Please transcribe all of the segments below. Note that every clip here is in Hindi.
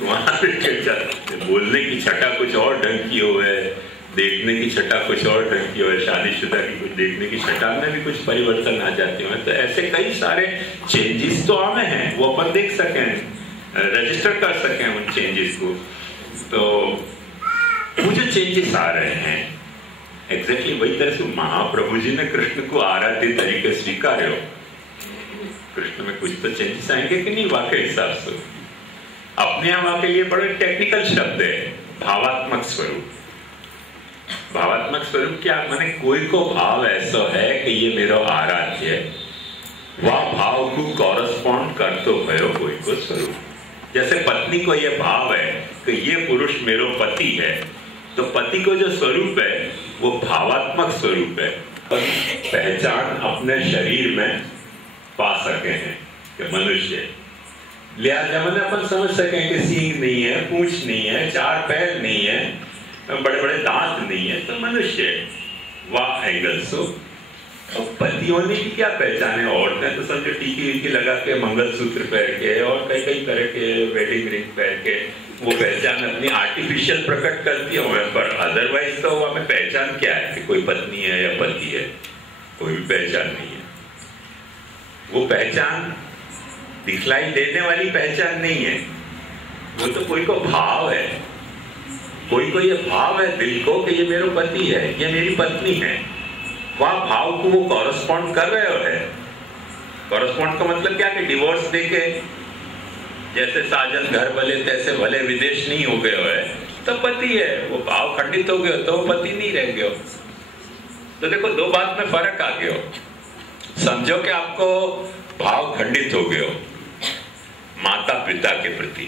वहां बोलने की छटा कुछ और ढंग की हो है, देखने की छटा कुछ और ढंग की हो है, शादीशुदा की कुछ देखने की छटा में भी कुछ परिवर्तन आ जाते हैं। तो ऐसे कई सारे चेंजेस तो आने हैं, वो अपन देख सकें, रजिस्टर कर सकें उन चेंजेस को। तो वो जो चेंजेस आ रहे हैं एग्जैक्टली वही तरह से महाप्रभु जी ने कृष्ण को आराध्य तरीके स्वीकारे हो। कृष्ण में कुछ तो चेंजेस आएंगे कि नहीं वाकई हिसाब से। अपने यहाँ के लिए बड़े टेक्निकल शब्द है भावात्मक स्वरूप। भावात्मक स्वरूप क्या माने, कोई को भाव ऐसा है कि ये मेरा आराध्य है, वह भाव को कॉरेस्पॉन्ड कर तो भयो कोई को स्वरूप। जैसे पत्नी को ये भाव है कि ये पुरुष मेरा पति है, तो पति को जो स्वरूप है वो भावात्मक स्वरूप है। पहचान अपने शरीर में पा सके हैं कि मनुष्य, लिहाजा मैंने अपन समझ सकें कि सींग नहीं है, पूंछ नहीं है, चार पैर नहीं है, बड़े बड़े दांत नहीं है, तो मनुष्य वाह एंगल सो। तो पति होने की क्या पहचान है? औरतें तो समझो टीकी वीकी लगा के, मंगलसूत्र पहन के और कई कई तरह के वेडिंग रिंग पहन के वो पहचान अपनी आर्टिफिशियल प्रकट करती है, पर अदरवाइज तो हमें पहचान क्या है कि कोई पत्नी है या पति है, कोई भी पहचान नहीं है। वो पहचान दिखलाई देने वाली पहचान नहीं है, वो तो कोई को भाव है, कोई को ये भाव है दिल को कि ये मेरा पति है, ये मेरी पत्नी है। वह भाव को वो कॉरेस्पॉन्ड कर रहे हो है। कॉरेस्पॉन्ड का मतलब क्या कि डिवोर्स देके जैसे साजन घर भले तैसे भले विदेश नहीं हो गए हो है, तो पति है। वो भाव खंडित हो गए तो वो पति नहीं रह गए हो। तो देखो दो बात में फर्क आ गया हो। समझो कि आपको भाव खंडित हो गए हो माता पिता के प्रति,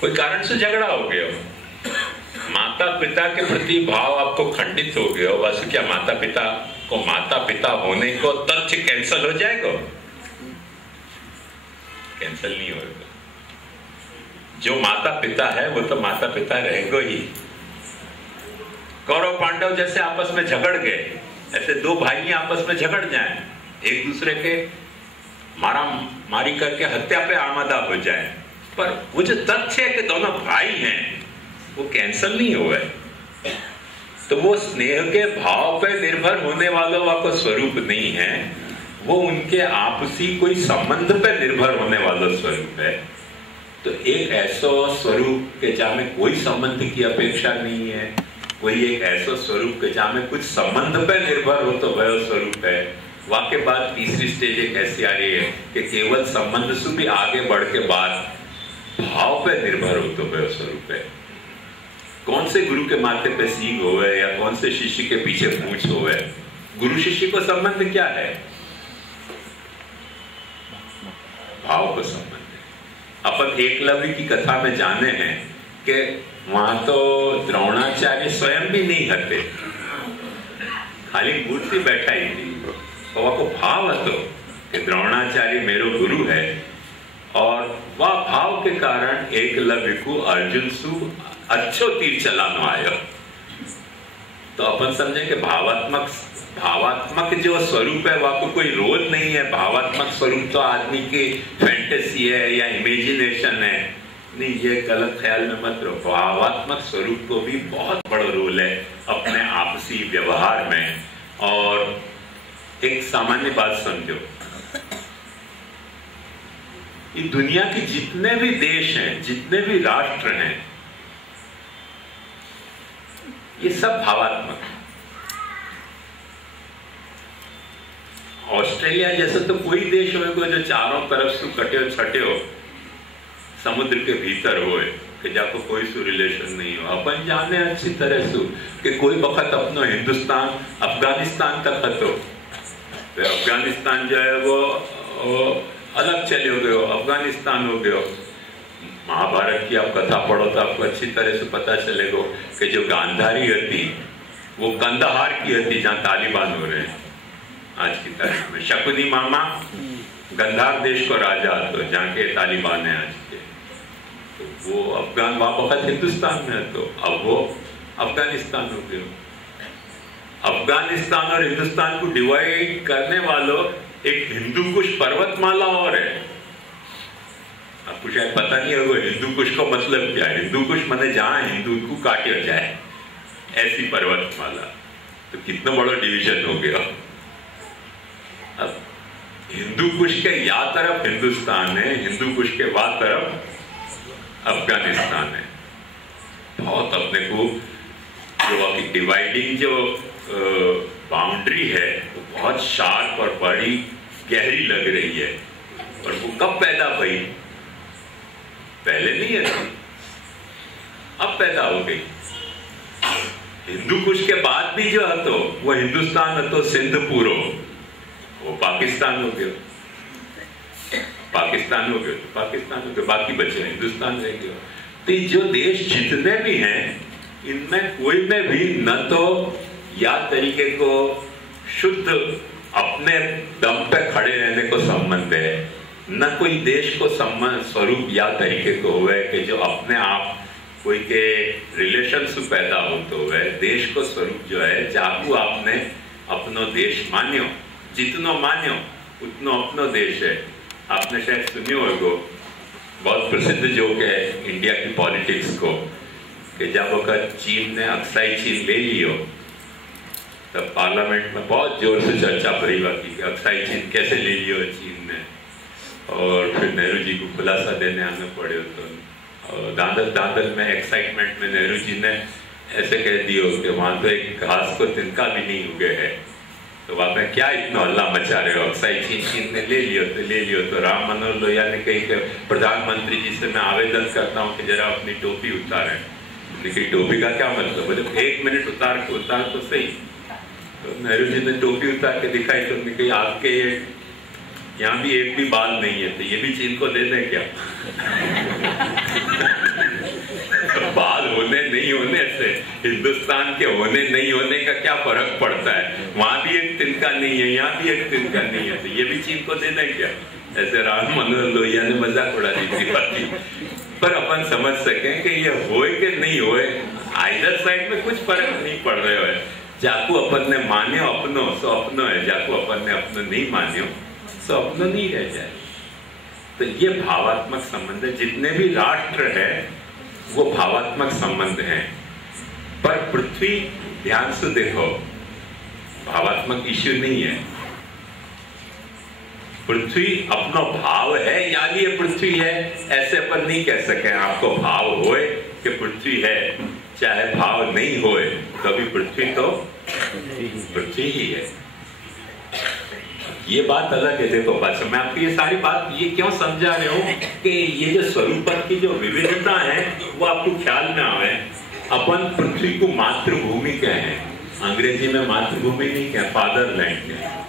कोई कारण से झगड़ा हो गया हो, माता पिता के प्रति भाव आपको खंडित हो गया हो, बस क्या माता पिता को माता पिता होने को तथ्य कैंसल हो जाएगा? कैंसल नहीं होगा। जो माता पिता है वो तो माता पिता रहेंगे ही। कौरव पांडव जैसे आपस में झगड़ गए, ऐसे दो भाई आपस में झगड़ जाएं, एक दूसरे के मारा मारी करके हत्या पे आमादा हो जाए, पर वो जो तथ्य है कि दोनों भाई हैं वो कैंसल नहीं हुआ है। तो वो स्नेह के भाव पे निर्भर होने वालों का स्वरूप नहीं है, वो उनके आपसी कोई संबंध पे निर्भर होने वाला स्वरूप है। तो एक ऐसा स्वरूप के जहाँ में कोई संबंध की अपेक्षा नहीं है, कोई एक ऐसा स्वरूप के जहाँ में कुछ संबंध पे निर्भर हो तो वह स्वरूप है। वाके बाद तीसरी स्टेज एक ऐसी आ रही है कि केवल संबंध से भी आगे बढ़ के बाद भाव पे निर्भर हो तो वह स्वरूप है। कौन से गुरु के माथे पे सींग होवे या कौन से शिष्य के पीछे पूंछ होवे, गुरु शिष्य को संबंध क्या है? भाव को संबंध है। अपन एकलव्य की कथा में जाने हैं कि वहां तो द्रोणाचार्य स्वयं भी नहीं हते, खाली मूर्ति बैठा ही थी, और वह को भाव हतो कि द्रोणाचार्य मेरो गुरु है, और वह भाव के कारण एकलव्य को अर्जुन सु अच्छो तीर चलाना आयो। तो अपन समझे कि भावात्मक जो स्वरूप है वह को कोई रोल नहीं है। भावात्मक स्वरूप तो आदमी की फैंटेसी है या इमेजिनेशन है, नहीं, ये गलत ख्याल में मत रहो। भावात्मक स्वरूप को भी बहुत बड़ा रोल है अपने आपसी व्यवहार में। और एक सामान्य बात समझो, ये दुनिया के जितने भी देश हैं, जितने भी राष्ट्र हैं, ये सब भावात्मक है। ऑस्ट्रेलिया जैसा तो कोई देश होगा जो चारों तरफ से कटे हो छटे हो, समुद्र के भीतर हो कि जाको कोई सु रिलेशन नहीं हो। अपन जाने अच्छी तरह से कि कोई वक्त अपनो हिंदुस्तान अफगानिस्तान तक हतो, अफगानिस्तान जो है वो अलग चले हो गए, अफगानिस्तान हो गया। महाभारत की आप कथा पढ़ो तो आपको अच्छी तरह से पता चलेगा कि जो गांधारी थी वो कंदहार की थी, जहाँ तालिबान हो रहे हैं आज की तारीख में। शकुनी मामा गंधार देश को राजा तो जहाँ के तालिबान है आज के, तो वो अफगान वक्त हिंदुस्तान में है, तो अब वो अफगानिस्तान हो गया। अफगानिस्तान और हिंदुस्तान को डिवाइड करने वालों एक हिंदू कुश पर्वतमाला और है, आपको शायद पता नहीं होगा हिंदू कुश का मतलब क्या है। हिंदू कुश माने जहां हिंदू को काटे जाए, ऐसी पर्वतमाला। तो कितना बड़ा डिवीजन हो गया। अब हिंदू कुश के या तरफ हिंदुस्तान है, हिंदू कुश के वा तरफ अफगानिस्तान है। बहुत अपने को जो डिवाइडिंग जो बाउंड्री है वो बहुत शार्प और बड़ी गहरी लग रही है। और वो कब पैदा हुई? पहले नहीं है, अब पैदा हो गई। हिंदू कुश के बाद भी जो है तो वो हिंदुस्तान है तो सिंध पूरो वो पाकिस्तान हो गया, पाकिस्तान हो गया तो पाकिस्तान हो गया, बाकी बचे हिंदुस्तान रह गया। तो जो देश जितने भी हैं इनमें कोई में भी न तो या तरीके को शुद्ध अपने दम पे खड़े रहने को संबंध है, न कोई देश को संबंध स्वरूप या तरीके को हुए कि जो अपने आप कोई के रिलेशन से पैदा होते हुए देश को स्वरूप जो है जाकू आपने अपनो देश मान्यो, जितनो मान्यो उतनो अपनो देश है। आपने शायद सुनियो होगा बहुत प्रसिद्ध जोक है इंडिया की पॉलिटिक्स को कि जब वक्त चीन ने अक्साई चीन ले लियो तब पार्लियामेंट में बहुत जोर से चर्चा भरी बाकी कि अक्साई चीन कैसे ले लियो चीन ने, और फिर नेहरू जी को खुलासा देने आने पड़े। तो दादर में एक्साइटमेंट में नेहरू जी ने ऐसे कह दियो कि वहां तो एक घास को तिनका भी नहीं उगे है, तो वहां पे क्या इतना हल्ला मचा रहे हो, अक्साई चीन ने ले लियो। तो राम मनोहर लोहिया ने कही कि प्रधानमंत्री जी से मैं आवेदन करता हूँ कि जरा अपनी टोपी उतारें। लेकिन टोपी का क्या मतलब, बोले 1 मिनट उतार तो सही। तो नेहरू जी ने टोपी उतार के दिखाई तो उन्होंने कही आपके यहाँ भी एक भी बाल नहीं है, तो ये भी चीन को दे दें क्या? बाल होने नहीं होने से हिंदुस्तान के होने नहीं होने का क्या फर्क पड़ता है? वहां भी एक तिनका नहीं है, यहाँ भी एक तिनका नहीं है, तो ये भी चीन को दे दें क्या? ऐसे राम मनोहर लोहिया ने मजाक उड़ा दी थी बात। पर अपन समझ सकें कि ये होए कि नहीं होए, आइदर साइड में कुछ फर्क नहीं पड़ रहा है। जाकू अपन ने माने अपनो सो अपनो है, जाकू अपन ने अपनो नहीं मान्यो सो अपनो नहीं रह जाए। तो ये भावात्मक संबंध है। जितने भी राष्ट्र है वो भावात्मक संबंध है। पर पृथ्वी ध्यान से देखो भावात्मक इश्यू नहीं है। पृथ्वी अपना भाव है यानी ये पृथ्वी है, ऐसे अपन नहीं कह सके। आपको भाव होए कि पृथ्वी है, चाहे भाव नहीं होए कभी पृथ्वी तो पृथ्वी ही है। ये बात अलग है। देखो बादशाह, मैं आपकी ये सारी बात ये क्यों समझा रहे हूँ कि ये जो स्वरूप की जो विविधता है वो आपको ख्याल में आवे। अपन पृथ्वी को मातृभूमि कहें, अंग्रेजी में मातृभूमि नहीं कहें, फादरलैंड कहें।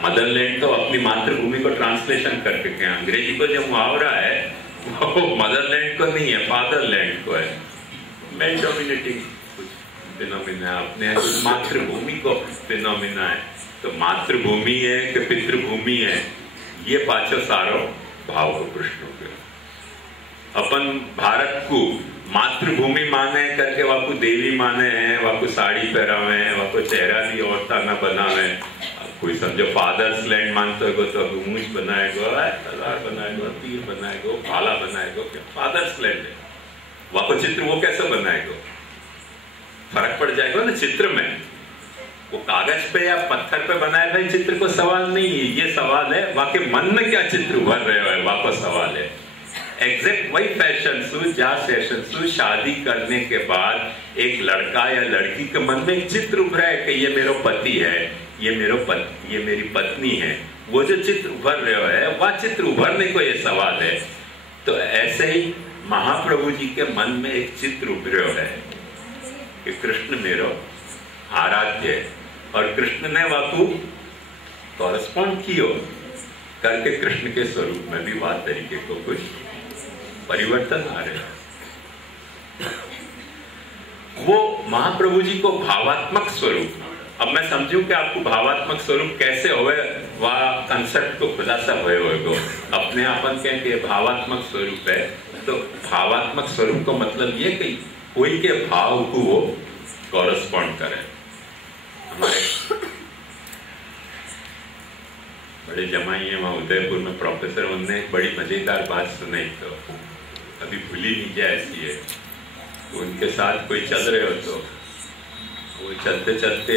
मदरलैंड तो अपनी मातृभूमि को ट्रांसलेशन करके कहें। अंग्रेजी को जो मुहावरा है वो मदरलैंड को नहीं है, फादरलैंड को है। मेल डोमिनेटिंग कुछ फिनोमिना अपने मातृभूमि को फिनोमिना है। तो मातृभूमि है कि पितृभूमि है, ये पांचों सारो भाव को प्रश्न हो गया। अपन भारत को मातृभूमि माने करके वाकू देवी माने हैं, वाकू साड़ी पहरावे हैं, वाकू चेहरा भी औरता न बनावे। कोई समझो फादर्स लैंड मानते हो तो मूछ बनाएगो, तलवार बनाएगो, तीर बनाएगो, भाला बनाएगो, फादर्स लैंड है। वाको चित्र वो कैसे बनाएगो? फर्क पड़ जाएगा ना चित्र में। वो कागज पे या पत्थर पे बनाए भाई चित्र को सवाल नहीं है। ये सवाल है वाके मन में क्या चित्र उभर रहे हो, वाको सवाल है। एग्जैक्ट वही फैशन सु जा फैशन सु शादी करने के बाद एक लड़का या लड़की के मन में एक चित्र उभरा है कि ये मेरा पति है, ये मेरी पत्नी है। वो जो चित्र उभर रहे है वह चित्र उभरने को ये सवाल है। तो ऐसे ही महाप्रभु जी के मन में एक चित्र उभर है कि कृष्ण मेरो आराध्य है, और कृष्ण ने वाकू कॉरेस्पॉन्ड कियो करके कृष्ण के स्वरूप में भी वह तरीके को कुछ परिवर्तन आ रहे हैं। वो महाप्रभु जी को भावात्मक स्वरूप, अब मैं समझूं कि आपको भावात्मक स्वरूप कैसे होवे वह कंसेप्ट को खुलासा हुए अपने आपन के भावात्मक स्वरूप है। तो भावात्मक स्वरूप का मतलब ये कि कोई के भाव को वो कॉरेस्पॉन्ड करे। हमारे बड़े जमाई हैं वहाँ उदयपुर में प्रोफेसर, उनने एक बड़ी मज़ेदार बात सुनाई, तो अभी भूली नहीं क्या ऐसी है। तो उनके साथ कोई चल रहे हो तो वो चलते चलते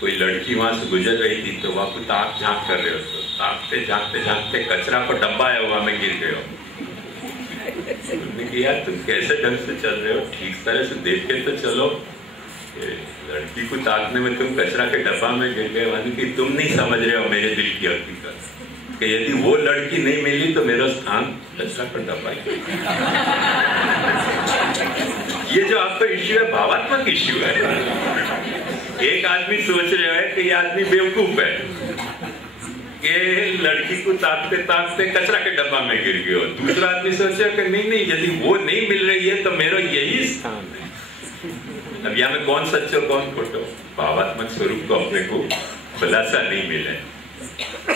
कोई लड़की वहाँ से गुजर रही थी, तो वहाँ को ताक झाँक कर रहे हो, तो ताकते झाँकते झाँकते कचरा को डब्बा है वहाँ में गिर गए हो। उन्होंने कहा यार तुम कैसे ढंग से चल रहे हो, ठीक तरह से देख के तो चलो, लड़की को ताकने में तुम कचरा के डब्बा में गिर गए, यानी कि तुम नहीं समझ रहे हो मेरे दिल की हकीकत कि यदि वो लड़की नहीं मिली तो मेरा स्थान कचरा का डब्बा ही। ये जो आपका इश्यू है भावात्मक इश्यू है। एक आदमी सोच रहा है कि ये आदमी बेवकूफ है कि लड़की को ताकते ताकते कचरा के डब्बा में गिर गया, दूसरा आदमी सोच रहा है कि नहीं नहीं, यदि वो नहीं मिल रही है तो मेरा यही स्थान है। अब यहाँ में कौन सच्चो कौन खोटो, भावात्मक स्वरूप को अपने को खुलासा नहीं मिला।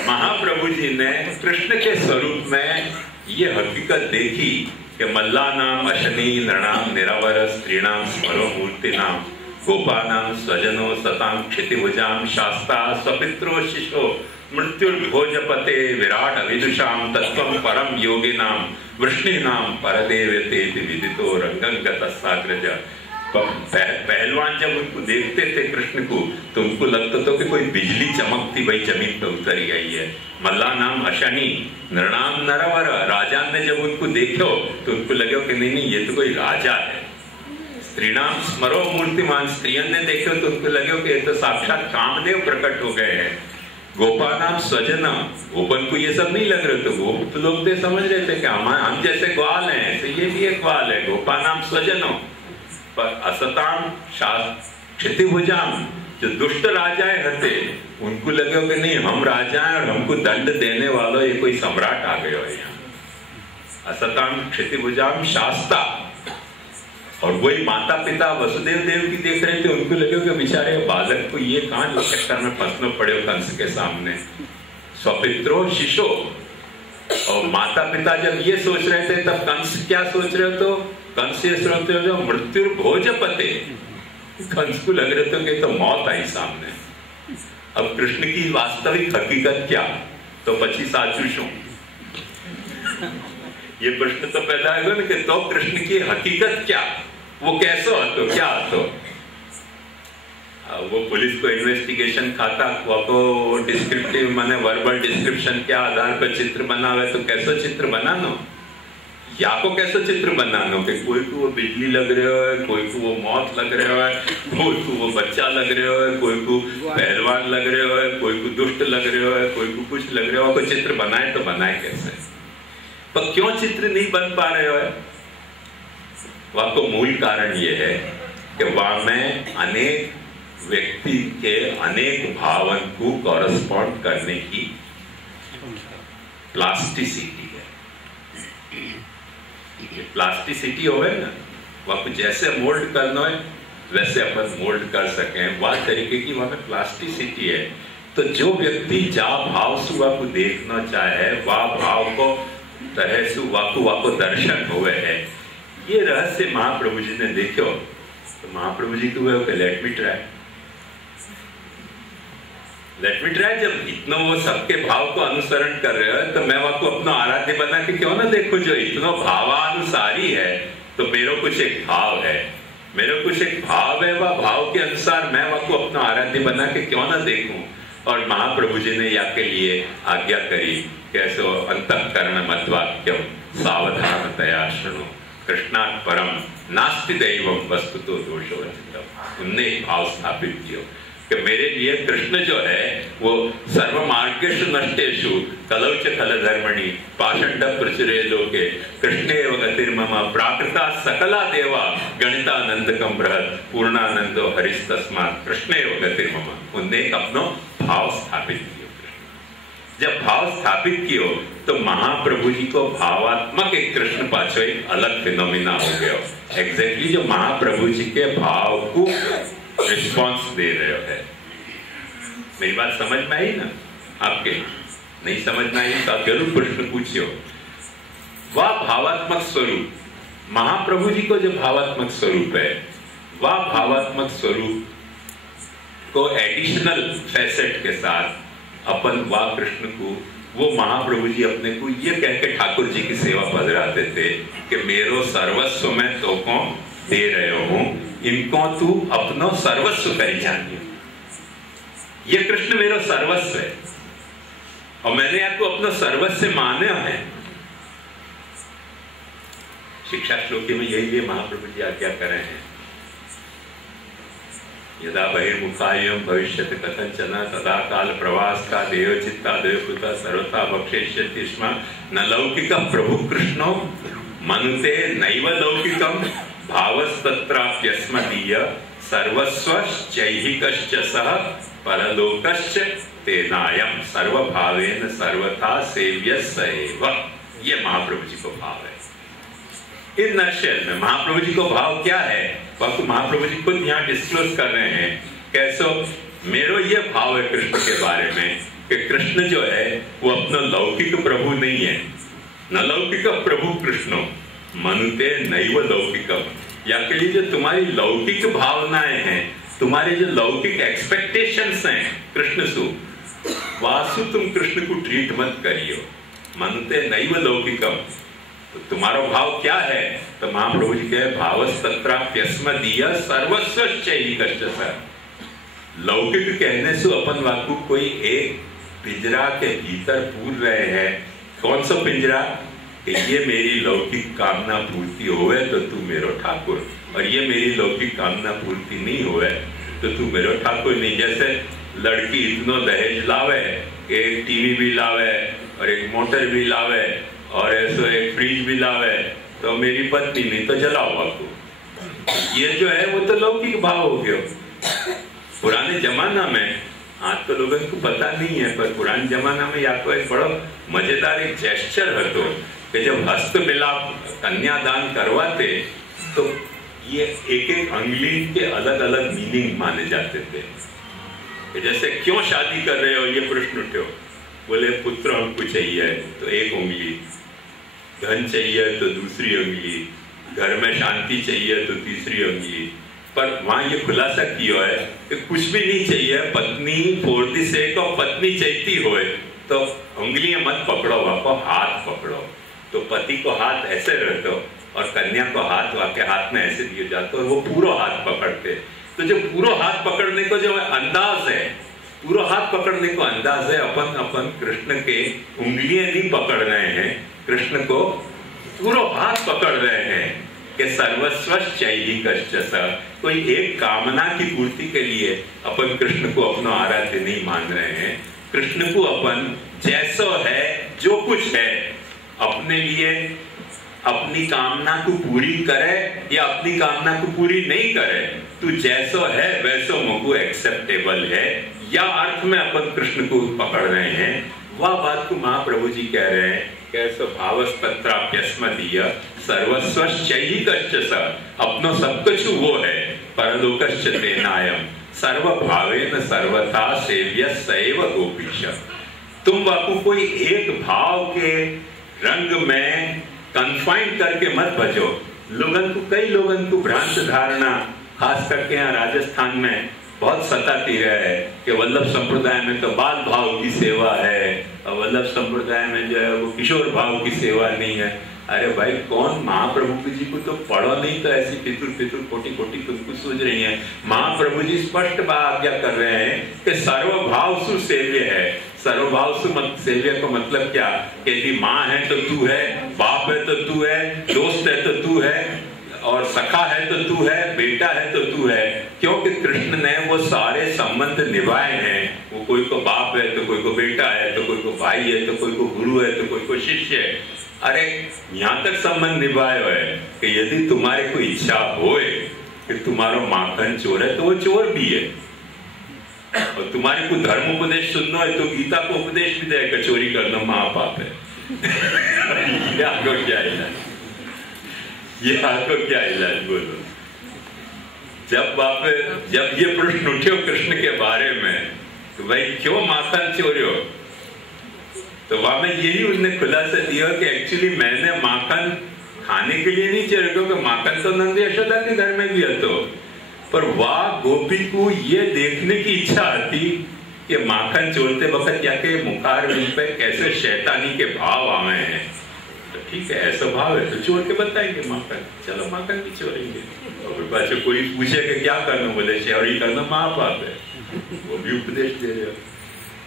महाप्रभु जी ने कृष्ण के स्वरूप में ये हकीकत देखी कि मल्लानाम अशनी नृणाम निरावर स्त्रीणाम स्मरो मूर्तिनाम गोपानाम स्वजनो सताम क्षितिभुजाम शास्ता स्वपित्रो शिशो मृत्युर्भोजपते विराट विदुषाम तत्वं परम योगिनाम वृष्णीनाम परदेवते विदितो रंगंगतस्साग्रज। पहलवान जब उनको देखते थे कृष्ण को तो उनको लगता था कि कोई बिजली चमकती भाई जमीन पर उतरी आई है। मल्ला नाम अशनी नृणाम नरवर, राजा ने जब उनको देखो तो उनको लगे कि नहीं नहीं ये तो कोई राजा है। स्त्रीणाम स्मरो मूर्तिमान, स्त्रियों ने देखो तो उनको लगे कि ये तो साक्षात कामदेव प्रकट हो गए हैं। गोपानाम स्वजना, गोपन को ये सब नहीं लग रहे, तो गोप लोग तो समझ रहे थे कि हम जैसे ग्वाल हैं ऐसे ये भी एक ग्वाल है। गोपानाम स्वजनो पर असताम क्षितिभुजाम, जो दुष्ट राजाएं हते उनको लगे कि नहीं हम राजा हैं और हमको दंड देने वाला ये कोई सम्राट आ गया है यहाँ। असताम क्षितिभुजाम शास्ता, और वही माता पिता वसुदेव देव की देख रहे थे, उनको लगे कि बेचारे बालक को ये कहां जो चक्कर में फंसना पड़े कंस के सामने। स्वपित्रो शिशो, और माता पिता जब ये सोच रहे थे तब कंस क्या सोच रहे हो, तो कंस ये सोच रहे हो मृत्युर्भोजपते, कंस को लग रहे थे कि तो मौत आई सामने। अब कृष्ण की वास्तविक हकीकत क्या, तो पची साचुषों, ये प्रश्न तो पैदा होगा ना कि तो कृष्ण की हकीकत क्या, वो कैसे हो तो क्या हो। वो पुलिस को इन्वेस्टिगेशन खाता को डिस्क्रिप्टिव माने वर्बल डिस्क्रिप्शन के आधार पर चित्र बना हुआ है, तो कैसा चित्र बनानो, या को कैसा चित्र बनानो कि कोई को वो बिजली लग रहा है, कोई को वो मौत लग रहा है, कोई को वो बच्चा लग रहा है, कोई को पहलवान लग रहा है, कोई को दुष्ट लग रहा है, कोई को कुछ लग रहा है, कोई चित्र बनाए तो बनाए कैसे। पर क्यों चित्र नहीं बन पा रहे हो, वहां को मूल कारण यह है कि वहां में अनेक व्यक्ति के अनेक भावन को कॉरेस्पॉन्ड करने की प्लास्टिसिटी है। ये प्लास्टिसिटी हो है ना, वहां को जैसे मोल्ड करना है वैसे अपन मोल्ड कर सके, वह तरीके की वहां में प्लास्टिसिटी है। तो जो व्यक्ति जा भाव से वह को देखना चाहे वह भाव को तरह से वाको दर्शन हुए है। ये रहस्य महाप्रभु जी ने देखो, तो महाप्रभु जी को let me try, let me try. जब इतना वो सबके भाव को अनुसरण कर रहे हो तो मैं वहां को अपना आराध्य बना के क्यों ना देखो, जो इतना भावानुसारी है तो मेरा कुछ एक भाव है, मेरा कुछ एक भाव है, वह भाव के अनुसार मैं वहां को अपना आराध्य बना के क्यों ना देखूं। और महाप्रभु जी ने या के लिए आज्ञा करी कैसे अंतःकरण मद्वाक्यम सावधानतया शृणु कृष्णात् परम नास्ति दैवम वस्तुतो दोषो रचितम। उनने एक भाव स्थापित किया कि मेरे लिए कृष्ण जो है वो सर्वमार्गेषु नष्टेषु कलौ च खलधर्मणि पाषण्ड प्रचुरे लोके कृष्णेव गतिर्मम प्राकृता सकला देवा गणितानंदकम बृहत् पूर्णानंदो हरिस्तस्मात् कृष्णेव गतिर्मम। उनने अपनो भाव स्थापित किया। जब भाव स्थापित कियो तो महाप्रभु जी को भावात्मक एक कृष्ण पाछो एक अलग फिनोमिना हो गया। एग्जैक्टली जो महाप्रभु जी के भाव को रिस्पॉन्स दे रहे है। मेरी बात समझ में आई ना आपके? नहीं समझ में आई तो आप जरूर प्रश्न पूछियो। वह भावात्मक स्वरूप, महाप्रभु जी को जो भावात्मक स्वरूप है, वह भावात्मक स्वरूप को एडिशनल फैसेट के साथ अपन वह कृष्ण को वो महाप्रभु जी अपने को ये कह के ठाकुर जी की सेवा पधराते थे कि मेरो सर्वस्व मैं तो को दे रहे हूं, इनको तू अपनो सर्वस्व कर जानिए। ये कृष्ण मेरो सर्वस्व है और मैंने आपको अपना सर्वस्व माने है। शिक्षा श्लोकी में यही महाप्रभु जी आज्ञा कर रहे हैं, यदा बहिर्मुखायं भविष्यति कथंचन तदा काल प्रवास का देव चित्ता देवपुत सर्वथा भक्षयिष्यति स्म न लौकिकं प्रभु कृष्णो मनुते नैव लौकिकं भावस्तत्राप्यस्मदीय सर्वस्वश्चैहिकश्च सह परलोकश्च तेनायं सर्वभावेन सर्वथा सेव्य सएव। ये महाप्रभु जी को भाव है। इन नक्शल में महाप्रभु जी को भाव क्या है, वक्त महाप्रभु जी खुद यहाँ डिस्क्लोज कर रहे हैं। कैसो मेरो ये भाव है कृष्ण के बारे में कि कृष्ण जो है वो अपना लौकिक प्रभु नहीं है। न लौकिक प्रभु कृष्णो मनुते नैव लौकिकम, या के लिए जो तुम्हारी लौकिक भावनाएं हैं, तुम्हारी जो लौकिक एक्सपेक्टेशंस हैं कृष्ण सु, वासु तुम कृष्ण को ट्रीट मत करियो। मनुते नैव लौकिकम, तो तुम्हारा भाव क्या है? तो महाप्रभु जी के भावस्तत्राप्यस्मदीय सर्वस्वश्चैहिकश्च सह। लौकिक कहने से अपन वाकु कोई एक पिंजरा के भीतर पूर रहे हैं। कौन सा पिंजरा? कि ये मेरी लौकिक कामना पूर्ति होवे तो तू मेरो ठाकुर, और ये मेरी लौकिक कामना पूर्ति नहीं होवे तो तू मेरो ठाकुर नहीं। जैसे लड़की इतनो दहेज लावे, एक टीवी भी लावे और एक मोटर भी लावे और ऐसे एक फ्रिज भी लावे, तो मेरी पत्नी नहीं तो जलाओ आपको। ये जो है वो तो लौकिक भाव हो गया। पुराने जमाना में, आज तो लोगों को पता नहीं है, पर पुराने जमाना में या तो एक बड़ा मजेदार एक जेस्चर है तो कि जब हस्त मिलाप कन्यादान करवाते तो ये एक एक अंगुली के अलग अलग मीनिंग माने जाते थे। कि जैसे क्यों शादी कर रहे हो, ये प्रश्न उठे, बोले पुत्र हमको चाहिए तो एक उंगली, धन चाहिए तो दूसरी उंगली, घर में शांति चाहिए तो तीसरी उंगली। पर वहां ये खुलासा किया है कि कुछ भी नहीं चाहिए, पत्नी फॉर द सेक ऑफ पत्नी चाहती होए तो उंगलियां मत पकड़ो, आपको हाथ पकड़ो। तो पति को हाथ ऐसे रखो और कन्या को हाथ वाके हाथ में ऐसे दिए जाते और वो पूरा हाथ पकड़ते। तो जो पूरा हाथ पकड़ने को जो अंदाज है, पूरा हाथ पकड़ने को अंदाज है, अपन कृष्ण के उंगलियां नहीं पकड़ रहे हैं, कृष्ण को पूरा हाथ पकड़ रहे हैं कि सर्वस्वश्चैहिकश्च सह। कोई एक कामना की पूर्ति के लिए अपन कृष्ण को अपना आराध्य नहीं मान रहे हैं। कृष्ण को अपन जैसा है, जो कुछ है, अपने लिए अपनी कामना को पूरी करे या अपनी कामना को पूरी नहीं करे, तू जैसा है वैसा मुझको एक्सेप्टेबल है, या अर्थ में अपन कृष्ण को पकड़ रहे हैं। वह बात को महाप्रभु जी कह रहे हैं, कैसे भावस्तत्राप्यस्मदीय सर्वस्वश्चैहिकश्च सह, अपनो सब कुछ वो है, परलोकश्च तेनायं सर्वभावेन सर्वथा सेव्य सएव गोपीश। तुम बापू कोई एक भाव के रंग में कन्फाइन करके मत बजो। कई लोगों को भ्रांत धारणा, खास करके यहाँ राजस्थान में बहुत सताती है कि वल्लभ संप्रदाय में तो बाल भाव की सेवा है और वल्लभ संप्रदाय में जो है वो किशोर भाव की सेवा नहीं है। अरे भाई, कौन महाप्रभु जी को तो पढ़ो नहीं तो ऐसी फितुर कोटि तुमको सोच रही है। महाप्रभु जी स्पष्ट आज्ञा कर रहे हैं कि सर्वभाव सु सेव्य है। सर्वभाव सु सेव्य को मतलब क्या? कि यदि माँ है तो तू है, बाप है तो तू है, दोस्त है तो तू है, और सखा है तो तू है, बेटा है तो तू है। क्योंकि कृष्ण ने वो सारे संबंध निभाए हैं। वो कोई को बाप है तो कोई को बेटा है, तो कोई को भाई है, तो कोई को गुरु है, तो कोई को शिष्य है। अरे यहाँ तक संबंध निभाए है कि यदि तुम्हारे को इच्छा होए कि तुम्हारा माखन चोर है तो वो चोर भी है, और तुम्हारे को धर्म उपदेश सुनना है तो गीता को उपदेश भी देगा चोरी करना महापाप है। ये आपको क्या इलाज, ये आपको क्या इलाज बोलो? जब ये प्रश्न उठे कृष्ण के बारे में तो भाई क्यों माखन चोरियो, तो वहां में यही उन्होंने खुलासा दिया कि एक्चुअली मैंने माखन खाने के लिए नहीं चोरी, क्योंकि माखन तो नंद यशोदा के घर में भी है। तो पर वाह गोपी को ये देखने की इच्छा आती कि माखन चोलते वक्त जाके मुखार पे कैसे शैतानी के भाव आवे हैं। तो ठीक है, ऐसा भाव है तो चोर के बताएंगे माखन, चलो माखन भी चोरेंगे। और बच्चे कोई पूछे कि क्या करना, बोले शेवड़ी करना महापाप है, वो भी उपदेश दे रहे हो।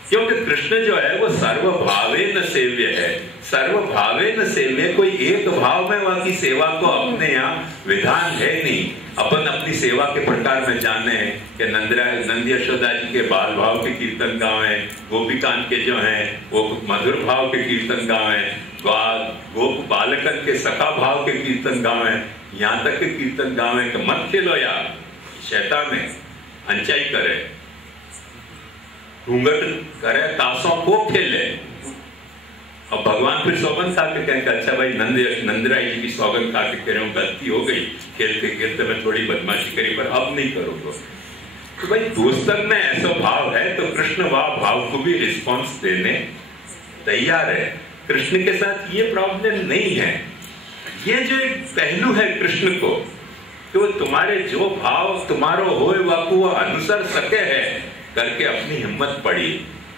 क्योंकि कृष्ण जो है वो सर्वभावे न सेव्य है, सर्वभावे न सेव्य। कोई एक भाव में वहां की सेवा को अपने यहाँ विधान है नहीं। अपन अपनी सेवा के प्रकार में जाने हैं कि नंद यशोदा जी के बाल भाव के कीर्तन गावे, गोपिकांत के जो हैं वो मधुर भाव के कीर्तन गावे, गोप बालकन के सखा भाव के कीर्तन गावे, यहाँ तक के कीर्तन गावे कि मत खेलो यार, शैतान है, अंचाई करे, घूंघट करे, ताशों को खेले। अब भगवान फिर सौगंध खा के कहेंगे अच्छा भाई नंदराई जी की सौगंध खा के कह रहे हूँ गलती हो गई, खेलते खेलते मैं थोड़ी बदमाशी करी पर अब नहीं करूंगा। तो भाई दोस्तन में ऐसा भाव है तो कृष्ण वह भाव को भी रिस्पॉन्स देने तैयार है। कृष्ण के साथ ये प्रॉब्लम नहीं है। ये जो एक पहलू है कृष्ण को कि वो तुम्हारे जो भाव तुम्हारो होए वाकू वो अनुसर सके है करके अपनी हिम्मत पड़ी,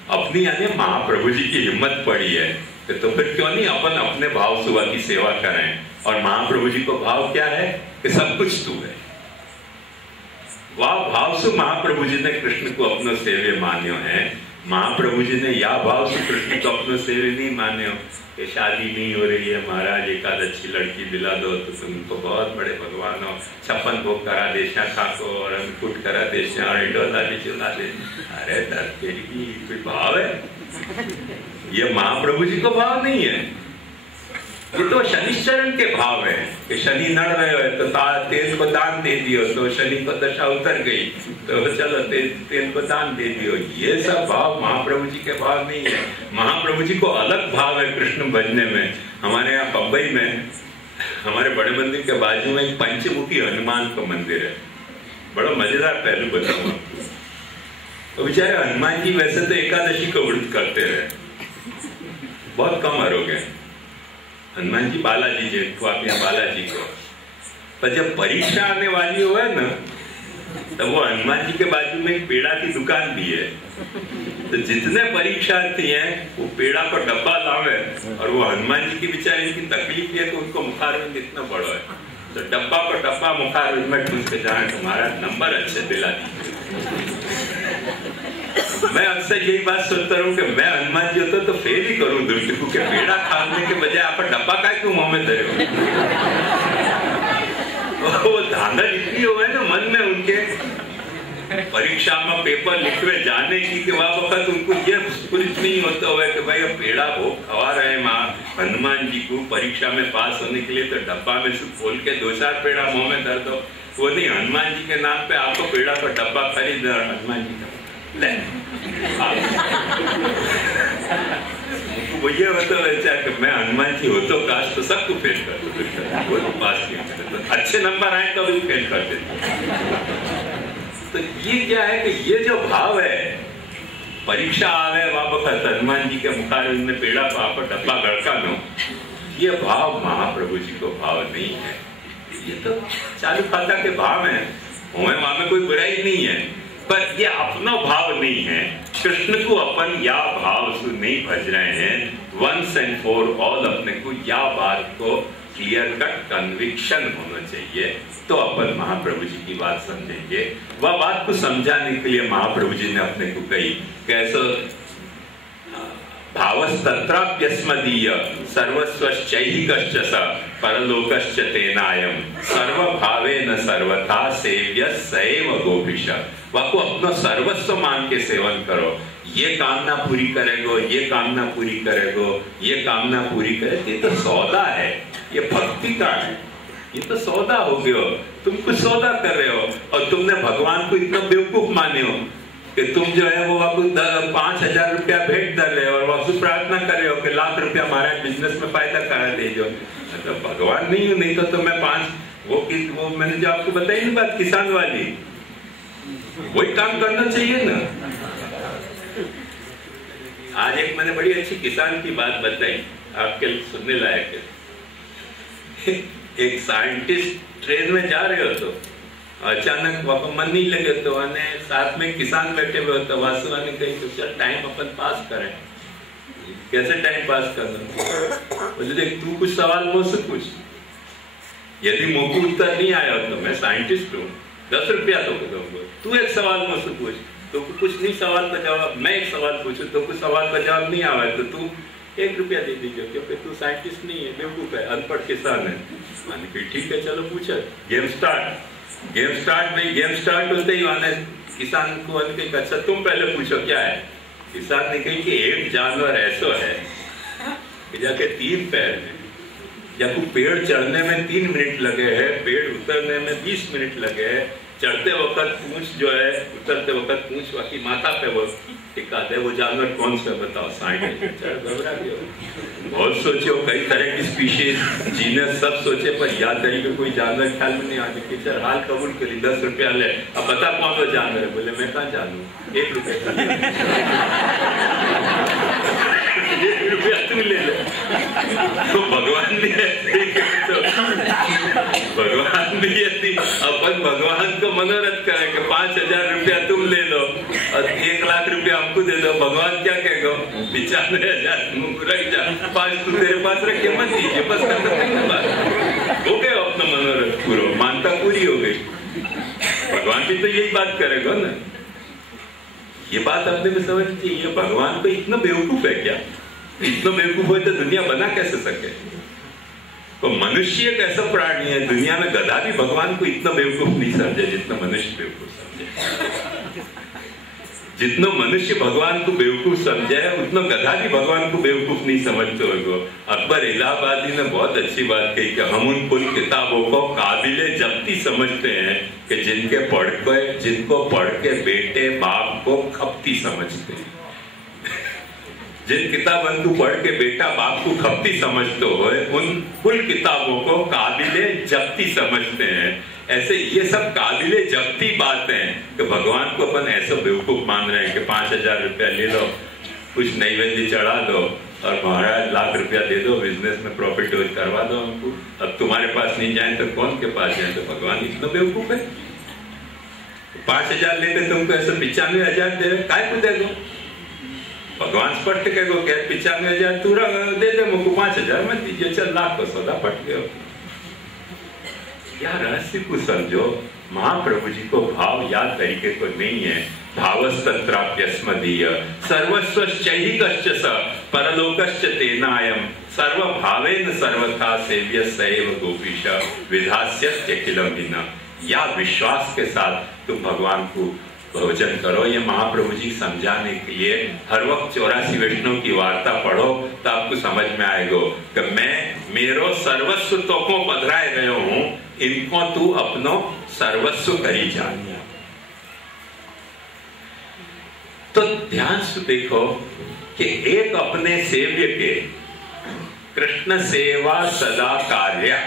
अपनी यानी महाप्रभु जी की हिम्मत पड़ी है। तो फिर क्यों नहीं अपन अपने भाव सुबह की सेवा करें। और महाप्रभु जी को भाव क्या है कि सब कुछ तू है। वह भाव से महाप्रभु जी ने कृष्ण को अपना सेव्य मान्यो है। महाप्रभु जी ने या भाव से कृष्ण को अपना सेव्य नहीं मान्यो कि शादी नहीं हो रही है महाराज, एक आध अच्छी लड़की दिला दो तो तुम तो बहुत बड़े भगवान हो, 56 भोग करा देशा खाको और अंकुट करा देशा और डोला भी चला दे। अरे तेरी कोई भाव है? ये महाप्रभु जी को भाव नहीं है, ये तो शनिश्चरण के भाव है कि शनि नड़ रहे हो तो तेल को दान दे दियो, तो शनि को दशा उतर गई तो चलो तेल को दान दे दियो। ये सब भाव महाप्रभु जी के भाव नहीं है। महाप्रभु जी को अलग भाव है कृष्ण भजने में। हमारे यहाँ बम्बई में हमारे बड़े मंदिर के बाजू में एक पंचमुखी हनुमान का मंदिर है। बड़ा मजेदार पहलू बताऊंगा। तो बेचारे हनुमान जी वैसे तो एकादशी को व्रत करते रहे, बहुत कम आरोग्य हनुमान जी बालाजी जी को, आप यहाँ बालाजी को, पर जब परीक्षा आने वाली हो है ना तो वो हनुमान जी के बाजू में एक पेड़ा की दुकान भी है। तो जितने परीक्षार्थी हैं वो पेड़ा को डब्बा लावे और वो हनुमान जी की बेचारे की तकलीफ है तो उनको मुखार में कितना बड़ा है तो डब्बा को डब्बा मुखार में ठूस के जाए तुम्हारा नंबर अच्छे दिला दीजिए। मैं अक्सर यही बात सोचता हूँ कि मैं हनुमान जी होता तो फेल ही करूँ दुष्ट को, पेड़ा खाने के बजाय आप डब्बा का क्यों मुंह में धरे हो। वो धांधल इतनी हो है ना मन में उनके परीक्षा में पेपर लिखवे जाने की कि वह वक्त उनको ये कुछ नहीं होता हुआ कि भाई पेड़ा भोग खवा रहे हैं माँ हनुमान जी को परीक्षा में पास होने के लिए तो डब्बा में से खोल के 2-4 पेड़ा मुंह में धर दो। वो नहीं, हनुमान जी के नाम पे आपको पेड़ा का डब्बा खरीद हनुमान जी का वो ये होता है कि मैं हनुमान जी हो तो काश तो सबको फेल कर दो, पास तो अच्छे नंबर आए तो भी फेल कर देते। तो ये क्या है कि ये जो भाव है परीक्षा आवे वक्त हनुमान जी के मुखारविंद में पेड़ा पाप डब्बा गड़का नो, ये भाव महाप्रभु जी को भाव नहीं है। ये तो चालू खाता के भाव है, वहां में कोई बुराई नहीं है, पर ये अपना भाव नहीं है। कृष्ण को अपन या भाव से नहीं भज रहे हैं। वंस एंड फॉर ऑल अपने को या बात को क्लियर कट कन्विक्शन होना चाहिए तो अपन महाप्रभु जी की बात समझेंगे। वह बात को समझाने के लिए महाप्रभु जी ने अपने को कही कैसे भावस्तत्राप्यस्मदीय सर्वस्वश्चैहिकश्च स परलोकश्च तेनायम सर्वभावेन सर्वथा सेव्य सैव गोपीश। वाको अपना सर्वस्व मान के सेवन करो, ये कामना पूरी करेगो, ये कामना पूरी करेगो, ये कामना पूरी करे, ये तो सौदा है, ये भक्ति का है, ये तो सौदा हो गया। तुम कुछ सौदा कर रहे हो और तुमने भगवान को इतना बेवकूफ माने हो कि तुम जो है वो आपको 5,000 रुपया भेंट कर रहे हो और वापस प्रार्थना कर रहे हो कि लाख रुपया हमारा बिजनेस में फायदा करा दे जो। मतलब भगवान नहीं हो, नहीं तो मैं 5 वो मैंने जो आपको बताई नहीं बात किसान वाली, वही काम करना चाहिए ना। आज एक मैंने बड़ी अच्छी किसान की बात बताई, आपके सुनने लायक है। एक साइंटिस्ट ट्रेन में जा रहे हो तो अचानक वहाँ मन नहीं लगे तो आने साथ में किसान बैठे हुए होते, वासु ने कही तो चल टाइम अपन पास करें। कैसे टाइम पास करना? बोले देख तू कुछ सवाल मुझसे पूछ, यदि मुझको उत्तर नहीं आया तो मैं साइंटिस्ट हूँ, 10 रुपया तो दूंगा। तू एक सवाल मुझसे पूछ, तो कुछ नहीं सवाल का जवाब, मैं एक सवाल पूछूं तो कुछ सवाल का जवाब नहीं आया तो तू 1 रुपया दे दीजिए, क्योंकि तू साइंटिस्ट नहीं है, बेवकूफ है, अनपढ़ किसान है। मैंने कहा ठीक है चलो पूछा। गेम स्टार्ट नहीं, गेम स्टार्ट होते ही मैंने किसान को अच्छा तुम पहले पूछो क्या है। किसान ने कही कि एक जानवर ऐसा है कि जाके 3 पैर में, या को पेड़ चढ़ने में 3 मिनट लगे हैं, पेड़ उतरने में 20 मिनट लगे हैं, चढ़ते वक्त पूंछ जो है, उतरते वक्त पूंछ बाकी माथा पे वो टिका दे, वो जानवर कौन सा बताओ? साइंटिस्ट घबरा गया। बहुत सोचे, कई तरह की स्पीशीज जीनस सब सोचे, पर याद नहीं कि कोई जानवर ख्याल में नहीं आते। कि चल हाल कबूल करी, 10 रुपया ले, अब बता कौन सा जानवर है? बोले मैं कहाँ जानू, 1 रुपया 1 रुपया तू ले ले। तो भगवान भी भगवान भी यदि अपन भगवान को मनोरथ करें कि 5000 रुपया तुम ले लो और 1 लाख रुपया हमको दे दो, भगवान क्या कहेगा? 95,000 तुम रख जा, 5 तू तेरे पास रखे मत दीजिए, बस बात हो गया, अपना मनोरथ पूरा, मानता पूरी हो गई। भगवान भी तो यही बात करेगा ना। ये बात अपने में समझ चाहिए, भगवान को इतना बेवकूफ है क्या? इतना बेवकूफ हो तो दुनिया बना कैसे सके? तो मनुष्य एक ऐसा प्राणी है, दुनिया में गधा भी भगवान को इतना बेवकूफ नहीं समझे जितना मनुष्य बेवकूफ समझे। जितना मनुष्य भगवान को बेवकूफ समझे उतना गधा भी भगवान को बेवकूफ नहीं समझते होगा। अकबर इलाहाबादी ने बहुत अच्छी बात कही कि हम उन कुल किताबों को काबिले जब्ती समझते हैं कि जिनको पढ़ के बेटे बाप को खपती समझते हैं। जिन किताबों को पढ़ के बेटा बाप को खपती समझते हो, उन कुल किताबों को काबिले जब्ती समझते हैं। ऐसे ये सब काबिले जब्ती बातें हैं कि भगवान को अपन ऐसा बेवकूफ मान रहे हैं कि 5000 रुपया ले लो, कुछ नैवेद्य चढ़ा दो और महाराज 1 लाख रुपया दे दो, बिजनेस में प्रॉफिट करवा दो हमको। अब तुम्हारे पास नहीं जाए तो कौन के पास जाए? तो भगवान इतना बेवकूफ है? 5000 लेते तुमको ऐसा 95,000 दे, काय को दे दो? भगवान स्पष्ट कहेगो कि 95,000 तू दे दे, मुझको 5000 मत दीजिए, चल 1 लाख का सौदा पट गया। क्या रहस्य को समझो। महाप्रभु जी को भाव याद तरीके को नहीं है। भावस्तत्राप्यस्मदीय सर्वस्वश्चैहिकश्च स परलोकश्च तेनायम सर्व भावेन सर्वथा सेव्य सैव गोपीश विधास्यत्यखिलम विना। या विश्वास के साथ तुम भगवान को भोजन करो। ये महाप्रभु जी समझाने के लिए हर वक्त 84 वैष्णव की वार्ता पढ़ो तो आपको समझ में आएगा कि मैं मेरो सर्वस्व तो को पधराए गयो हूं, इनको तू अपनो सर्वस्व करी जानिया। तो ध्यान से देखो कि एक अपने सेव्य के कृष्ण सेवा सदा कार्य,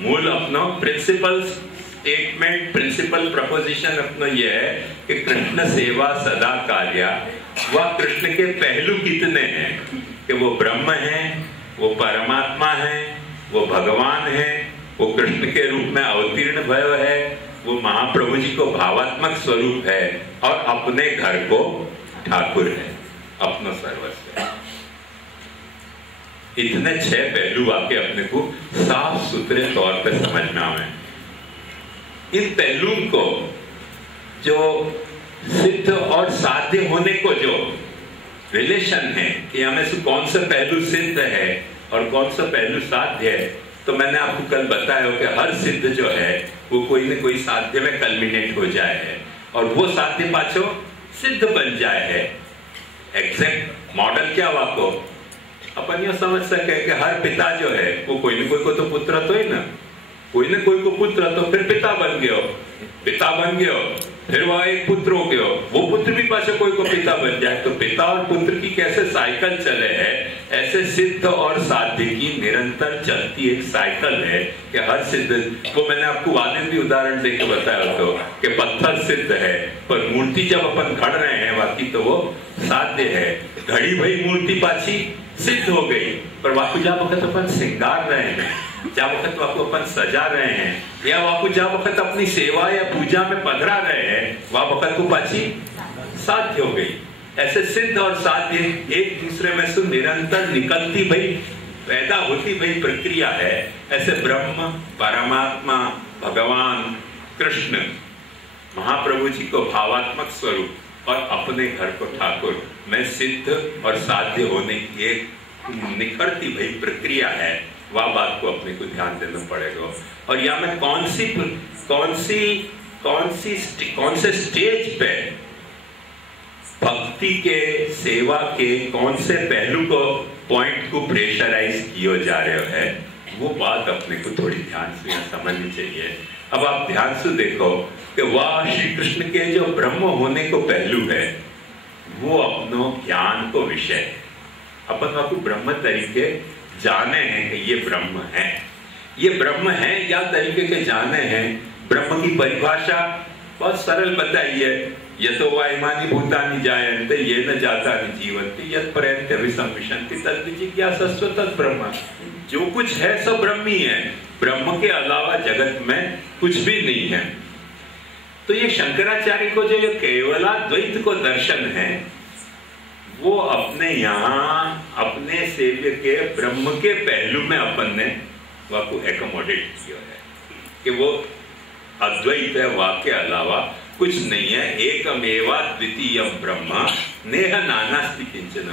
मूल अपना प्रिंसिपल स्टेटमेंट, प्रिंसिपल प्रपोजिशन अपना यह है कि कृष्ण सेवा सदा कार्य। वह कृष्ण के पहलू कितने हैं कि वो ब्रह्म है, वो परमात्मा है, वो भगवान है, वो कृष्ण के रूप में अवतीर्ण भयो है, वो महाप्रभु जी को भावात्मक स्वरूप है और अपने घर को ठाकुर है, अपना सर्वस्व है। इतने 6 पहलू आके अपने को साफ सुथरे तौर पर समझ में आवे। इन पहलुओं को जो सिद्ध और साध्य होने को जो रिलेशन है कि हमें से कौन सा पहलू सिद्ध है और कौन सा पहलू साध्य है, तो मैंने आपको कल बताया कि हर सिद्ध जो है वो कोई न कोई साध्य में कल्मिनेट हो जाए है और वो साध्य पाछो सिद्ध बन जाए है। एग्जैक्ट मॉडल क्या वाको अपन यह समझ सके कि हर पिता जो है वो कोई न कोई को तो पुत्र तो ही ना, कोई न कोई को पुत्र तो फिर पिता बन गयो, फिर वह एक पुत्र हो गयो, वो पुत्र भी पास कोई को पिता बन जाए। तो पिता और पुत्र की कैसे साइकिल चले है, ऐसे सिद्ध और साध्य की निरंतर चलती एक साइकिल है कि हर सिद्ध को मैंने आपको वादिन भी उदाहरण देकर बताया तो कि पत्थर सिद्ध है पर मूर्ति जब अपन घड़ रहे हैं बाकी तो वो साध्य है। घड़ी भई मूर्ति पाछी सिद्ध हो गई पर वाकु जा वक्त अपन सिंगार रहे हैं, जा वक्त वाकु अपन सजा रहे हैं, या वाकु जा वक्त अपनी सेवा या पूजा में पधरा रहे हैं, वह वक्त को पाची साध्य हो गई। ऐसे सिद्ध और साध्य एक दूसरे में से निरंतर निकलती भाई पैदा होती भाई प्रक्रिया है। ऐसे ब्रह्म, परमात्मा, भगवान कृष्ण, महाप्रभु जी को भावात्मक स्वरूप और अपने घर को ठाकुर में सिद्ध और साध्य होने की एक निखरती भाई प्रक्रिया है। वह बात को अपने को ध्यान देना पड़ेगा। और या मैं कौन से स्टेज पे भक्ति के, सेवा के कौन से पहलू को, पॉइंट को प्रेशराइज किया जा रहे है, वो बात अपने को थोड़ी ध्यान से यहाँ समझनी चाहिए। अब आप ध्यान से देखो कि वह श्री कृष्ण के जो ब्रह्म होने को पहलू है, वो अपनो ज्ञान को विषय है। अपन आपको ब्रह्म तरीके जाने हैं कि ये ब्रह्म है, ये ब्रह्म है या तरीके के जाने हैं। ब्रह्म की परिभाषा बहुत सरल बताई है, यतो वा इमानि भूतानि जायन्ते येन जातानि जीवन्ति यत् पर्यन्त अभिसंविशन्ति तद् जिज्ञासस्व तत् ब्रह्म। जो कुछ है सब ब्रह्म ही है, ब्रह्म के अलावा जगत में कुछ भी नहीं है। तो ये शंकराचार्य को जो केवलाद्वैत को दर्शन है, वो अपने यहाँ अपने सेव्य के ब्रह्म के पहलू में अपन ने वाको एकोमोडेट किया है कि वो अद्वैत है, वाक्य अलावा कुछ नहीं है। एकमेवा द्वितीयम ब्रह्म नेह नानास्ति किंचन।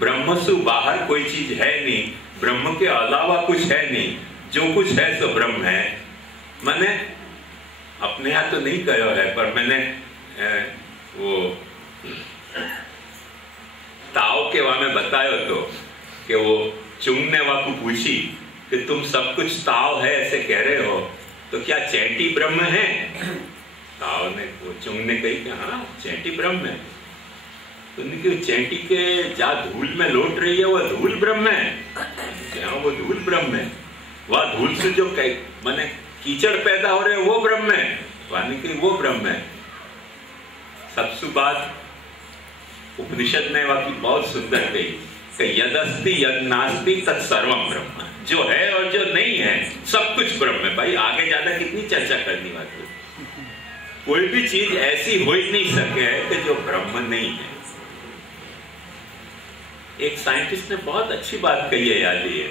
ब्रह्म से बाहर कोई चीज है नहीं, ब्रह्म के अलावा कुछ है नहीं, जो कुछ है सो ब्रह्म है। मैंने अपने यहाँ तो नहीं कहा है, पर मैंने वो ताओ के वहां में बताया तो कि वो चुंग ने वहां को पूछी कि तुम सब कुछ ताओ है ऐसे कह रहे हो, तो क्या चैंटी ब्रह्म है? ताओ ने, वो चुंग ने कही कि हाँ चैंटी ब्रह्म है। तो उनकी चैंटी के जा धूल में लौट रही है, वह धूल ब्रह्म है। क्या वो धूल ब्रह्म है? वह धूल से जो माने कीचड़ पैदा हो रहे हैं वो ब्रह्म है, वानी कि वो ब्रह्म है। सबसे बात उपनिषद ने वाकी बहुत सुंदर कही कि यदस्ति यद नास्ति तत् सर्वम ब्रह्म। जो है और जो नहीं है सब कुछ ब्रह्म है। भाई आगे ज्यादा कितनी चर्चा करनी बात। कोई भी चीज ऐसी हो ही नहीं सके कि जो ब्रह्म नहीं है। एक साइंटिस्ट ने बहुत अच्छी बात कही है, याद है।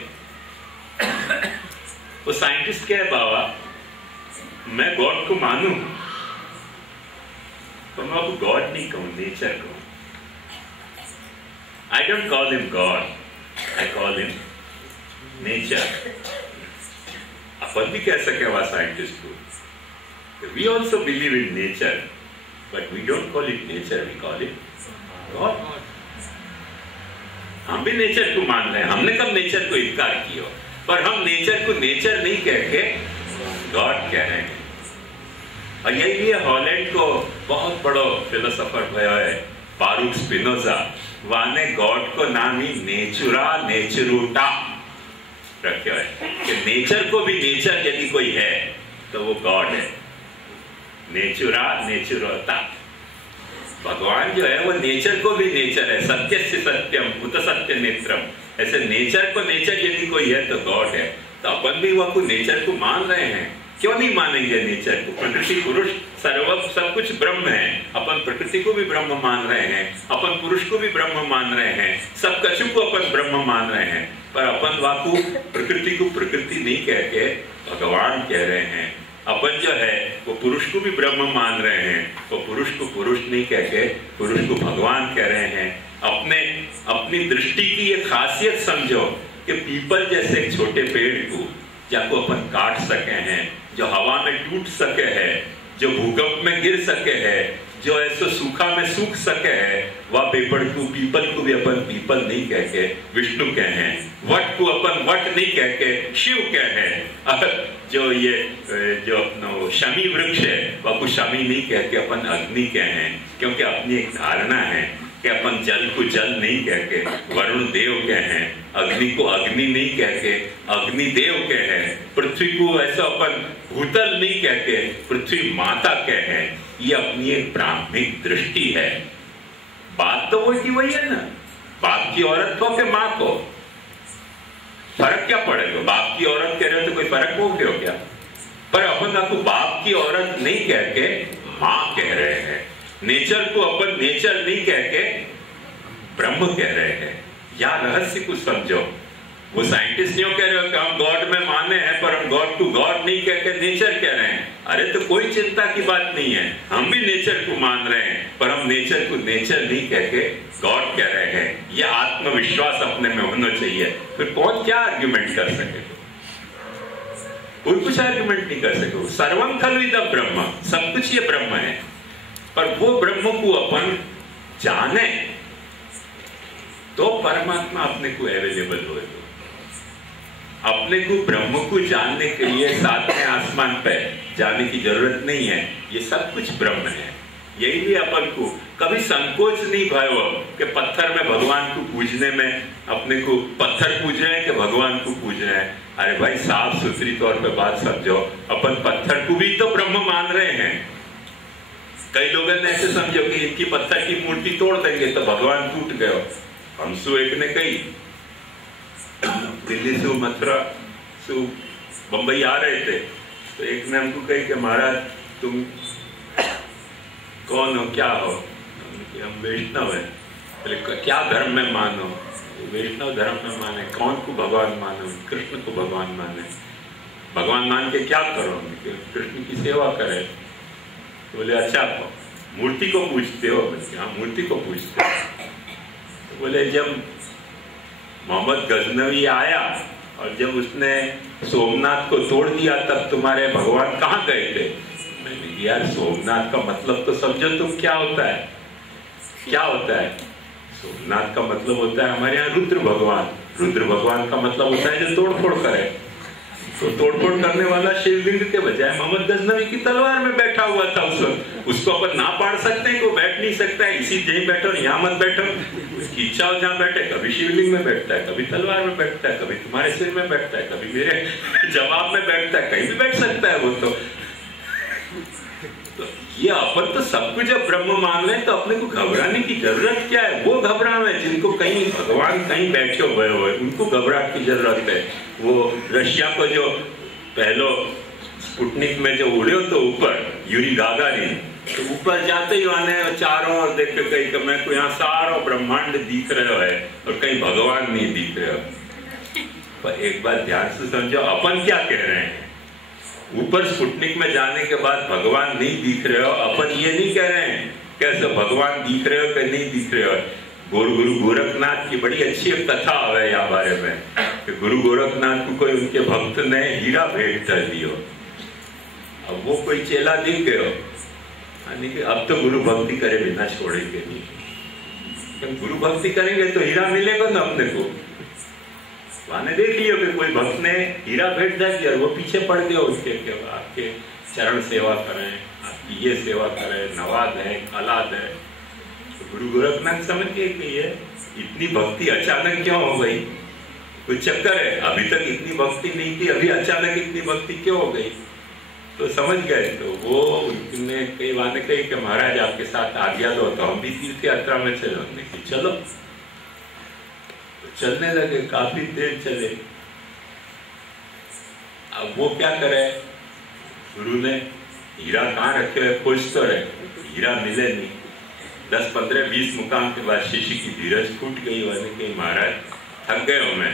वो साइंटिस्ट क्या है, बाबा मैं गॉड को मानूं, तो मैं आपको गॉड नहीं कहूं, नेचर कहूं। I don't call him God, I call him nature. अपन भी कह सके वह साइंटिस्ट को, we also believe in nature, but we don't call it nature, we call it God. हम भी नेचर को मान रहे हैं, हमने कब नेचर को इनकार किया, पर हम नेचर को नेचर नहीं कह के गॉड कह रहे हैं। और यही हॉलैंड को बहुत बड़ो फिलोसोफर भया है बारूक स्पिनोजा, वाने गॉड को नाम ही नेचुरा नेचुरूटा रखे है कि नेचर को भी नेचर यदि कोई है तो वो गॉड है। नेचुरा नेचुरोता, भगवान जो है वो नेचर को भी नेचर है। सत्य से सत्यम भूत सत्य नेत्रम, ऐसे नेचर को नेचर यदि कोई है तो गॉड है। तो अपन भी वो नेचर को मान रहे हैं, क्यों नहीं मानेंगे नेचर को? प्रकृति पुरुष सर्व सब कुछ ब्रह्म है। अपन प्रकृति को भी ब्रह्म मान रहे हैं, अपन पुरुष को भी ब्रह्म मान रहे हैं, सब कछु को अपन ब्रह्म मान रहे हैं। पर अपन वाकु प्रकृति को प्रकृति नहीं कह के भगवान कह रहे हैं। अपन जो है वो पुरुष को भी ब्रह्म मान रहे हैं, वो पुरुष को पुरुष नहीं कह के पुरुष को भगवान कह रहे हैं। अपनी दृष्टि की ये खासियत समझो कि पीपल जैसे एक छोटे पेड़ को जाको अपन काट सके हैं, जो हवा में टूट सके है, जो भूकंप में गिर सके है, जो ऐसे सूखा में सूख सके है, वह पीपल को भी अपन पीपल नहीं कह के विष्णु कहे हैं। वट को अपन वट नहीं कह के शिव कहे हैं। जो ये जो शमी वृक्ष है वह को शमी नहीं कह के अपन अग्नि कहे हैं, क्योंकि अपनी एक धारणा है कि अपन जल को जल नहीं कह के वरुण देव कहे हैं, अग्नि को अग्नि नहीं कह के अग्निदेव कहे हैं, पृथ्वी को ऐसा अपन भूतल नहीं कह के पृथ्वी माता कहे हैं। ये अपनी एक ब्राह्मणिक दृष्टि है। बात तो वही है ना, बाप की औरत को के माँ को, फर्क क्या पड़ेगा? बाप की औरत कह रहे हो तो कोई फर्क हो गया क्या? पर अपन आपको बाप की औरत नहीं कह के माँ कह रहे हैं। नेचर को अपन नेचर नहीं कह के ब्रह्म कह रहे हैं। या रहस्य कुछ समझो। वो साइंटिस्ट क्यों कह रहे हो कि हम गॉड में माने हैं, पर हम गॉड टू गॉड नहीं कह के नेचर कह रहे हैं। अरे तो कोई चिंता की बात नहीं है, हम भी नेचर को मान रहे हैं, पर हम नेचर को नेचर नहीं कह के गॉड कह रहे हैं। ये आत्मविश्वास अपने में होना चाहिए। फिर कौन क्या आर्ग्यूमेंट कर सके? कोई कुछ आर्ग्यूमेंट नहीं कर सके। सर्वम खलु इदं ब्रह्म, सब कुछ ये ब्रह्म है। पर वो ब्रह्म को अपन जाने तो परमात्मा अपने को अवेलेबल हो। अपने को ब्रह्म को जानने के लिए सातवें आसमान पे जाने की जरूरत नहीं है। ये सब कुछ ब्रह्म है। यही भी अपन को कभी संकोच नहीं भयो कि पत्थर में भगवान को पूजने में अपने को पत्थर पूज रहे हैं कि भगवान को पूज रहे हैं। अरे भाई साफ सुथरी तौर पे बात समझो, अपन पत्थर को भी तो ब्रह्म मान रहे हैं। कई लोगों ने ऐसे समझो कि इनकी पत्थर की मूर्ति तोड़ देंगे तो भगवान टूट गए। हमसो एक ने कही दिल्ली से मथुरा से बंबई आ रहे थे तो एक ने हमको कही कि महाराज तुम कौन हो, क्या हो? हम वैष्णव है। बोले क्या धर्म में मानो? वैष्णव धर्म में माने। कौन को भगवान मानो? कृष्ण को भगवान माने। भगवान मान के क्या करो? कृष्ण की सेवा करे। बोले अच्छा मूर्ति को पूजते हो? हाँ मूर्ति को पूजते हो। तो बोले जब मोहम्मद गजनवी आया और जब उसने सोमनाथ को तोड़ दिया तब तुम्हारे भगवान कहाँ गए थे? मैंने यार सोमनाथ का मतलब तो समझो तुम क्या होता है? क्या होता है? सोमनाथ का मतलब होता है हमारे यहाँ रुद्र भगवान। रुद्र भगवान का मतलब होता है जो तोड़ फोड़ करे। तो तोड़फोड़ करने वाला शिवलिंग के बजाय मोहम्मद गजनवी की तलवार में बैठा हुआ था उस वक्त। उसको अपन ना पाड़ सकते हैं, को बैठ नहीं सकता है, इसी यहीं बैठो यहाँ मत बैठो। उसकी इच्छा हो जहाँ बैठे, कभी शिवलिंग में बैठता है, कभी तलवार में बैठता है, कभी तुम्हारे सिर में बैठता है, कभी मेरे जवाब में बैठता है, कहीं भी बैठ सकता है वो। तो ये अपन तो सब कुछ जब ब्रह्म मान रहे हैं तो अपने को घबराने की जरूरत क्या है? वो घबरावे जिनको कहीं भगवान कहीं बैठे हुए उनको घबराहट की जरूरत है। वो रशिया को जो पहलो स्पुतनिक में जो उड़े हो तो ऊपर यूरी गागारिन, तो ऊपर जाते ही आने चारों ओर देख के कहीं कि मैं को यहाँ सारा ब्रह्मांड दिख रहे है और कहीं भगवान नहीं दिख रहे हो। पर एक बात ध्यान से समझो, अपन क्या कह रहे हैं? ऊपर स्पुतनिक में जाने के बाद भगवान नहीं दिख रहे हो, अपन ये नहीं कह रहे हैं कैसे भगवान दिख रहे हो कि नहीं दिख रहे हो। गुरु गोरखनाथ की बड़ी अच्छी कथा है यहाँ बारे में कि गुरु गोरखनाथ को कोई उनके भक्त ने हीरा भेंट कर दियो। अब वो कोई चेला दिख गयो, यानी कि अब तो गुरु भक्ति करे बिना छोड़ेंगे नहीं। गुरु भक्ति करेंगे तो हीरा मिलेगा ना अपने को। मैंने देख लिया कि कोई भक्त ने हीरा भेंट दे दिया और वो पीछे पड़ गया उसके कि आपके चरण सेवा करें, आपकी ये सेवा करें, नवाद है, कलाद है। तो गुरु गोरखनाथ समझ गए कि ये इतनी भक्ति अचानक क्यों हो गई? कुछ चक्कर है, अभी तक इतनी भक्ति नहीं थी, अभी अचानक इतनी भक्ति क्यों हो गई? तो समझ गए। तो वो उनने कई बार कही कि महाराज आपके साथ आज्ञा दो तो हम भी तीर्थ यात्रा में चलो। हमने कहा चलो। तो चलने लगे, काफी देर चले। अब वो क्या करे, गुरु ने हीरा कहाँ रखे हुए खोज तो रहे, हीरा मिले नहीं। 10, 15, 20 मुकाम के बाद शिष्य की धीरज फूट गई। मैंने कही महाराज थक गए हो मैं,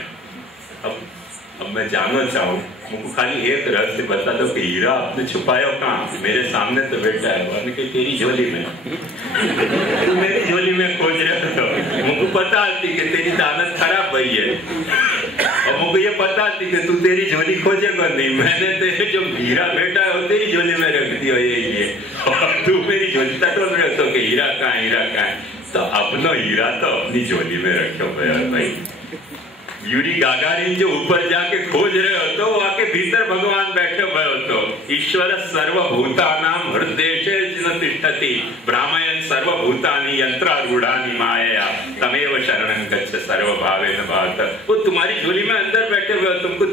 अब मैं जानना चाहूँ, मुझको खाली एक रहस्य बता दो कि हीरा आपने छुपाया कहाँ? मेरे सामने तो बैठा है। मैंने कही तेरी झोली में। तू मेरी झोली में खोज रहे हो? मुझको पता थी कि तेरी दानत खराब भई है और मुझको ये पता थी कि तू तेरी झोली खोजेगा नहीं। मैंने तेरे जो हीरा बैठा है वो तेरी झोली में रख दिया ये और तू मेरी झोली टटोल रहे हो कि हीरा कहाँ, हीरा कहाँ? तो अपनो हीरा तो अपनी झोली में रखो भाई। यूरी गागारिन जो ऊपर जाके खोज रहे हो तो आके भीतर भगवान बैठे हुए हो तो ईश्वर सर्वभूतानां हृदयेषु जिन तिष्ठति ब्राह्मयन् सर्वभूतानि यंत्रारूढ़ानि मायया तमेव शरणं गच्छ सर्वभावेन भारत। वो तुम्हारी झोली में अंदर बैठे हुए हो, तुमको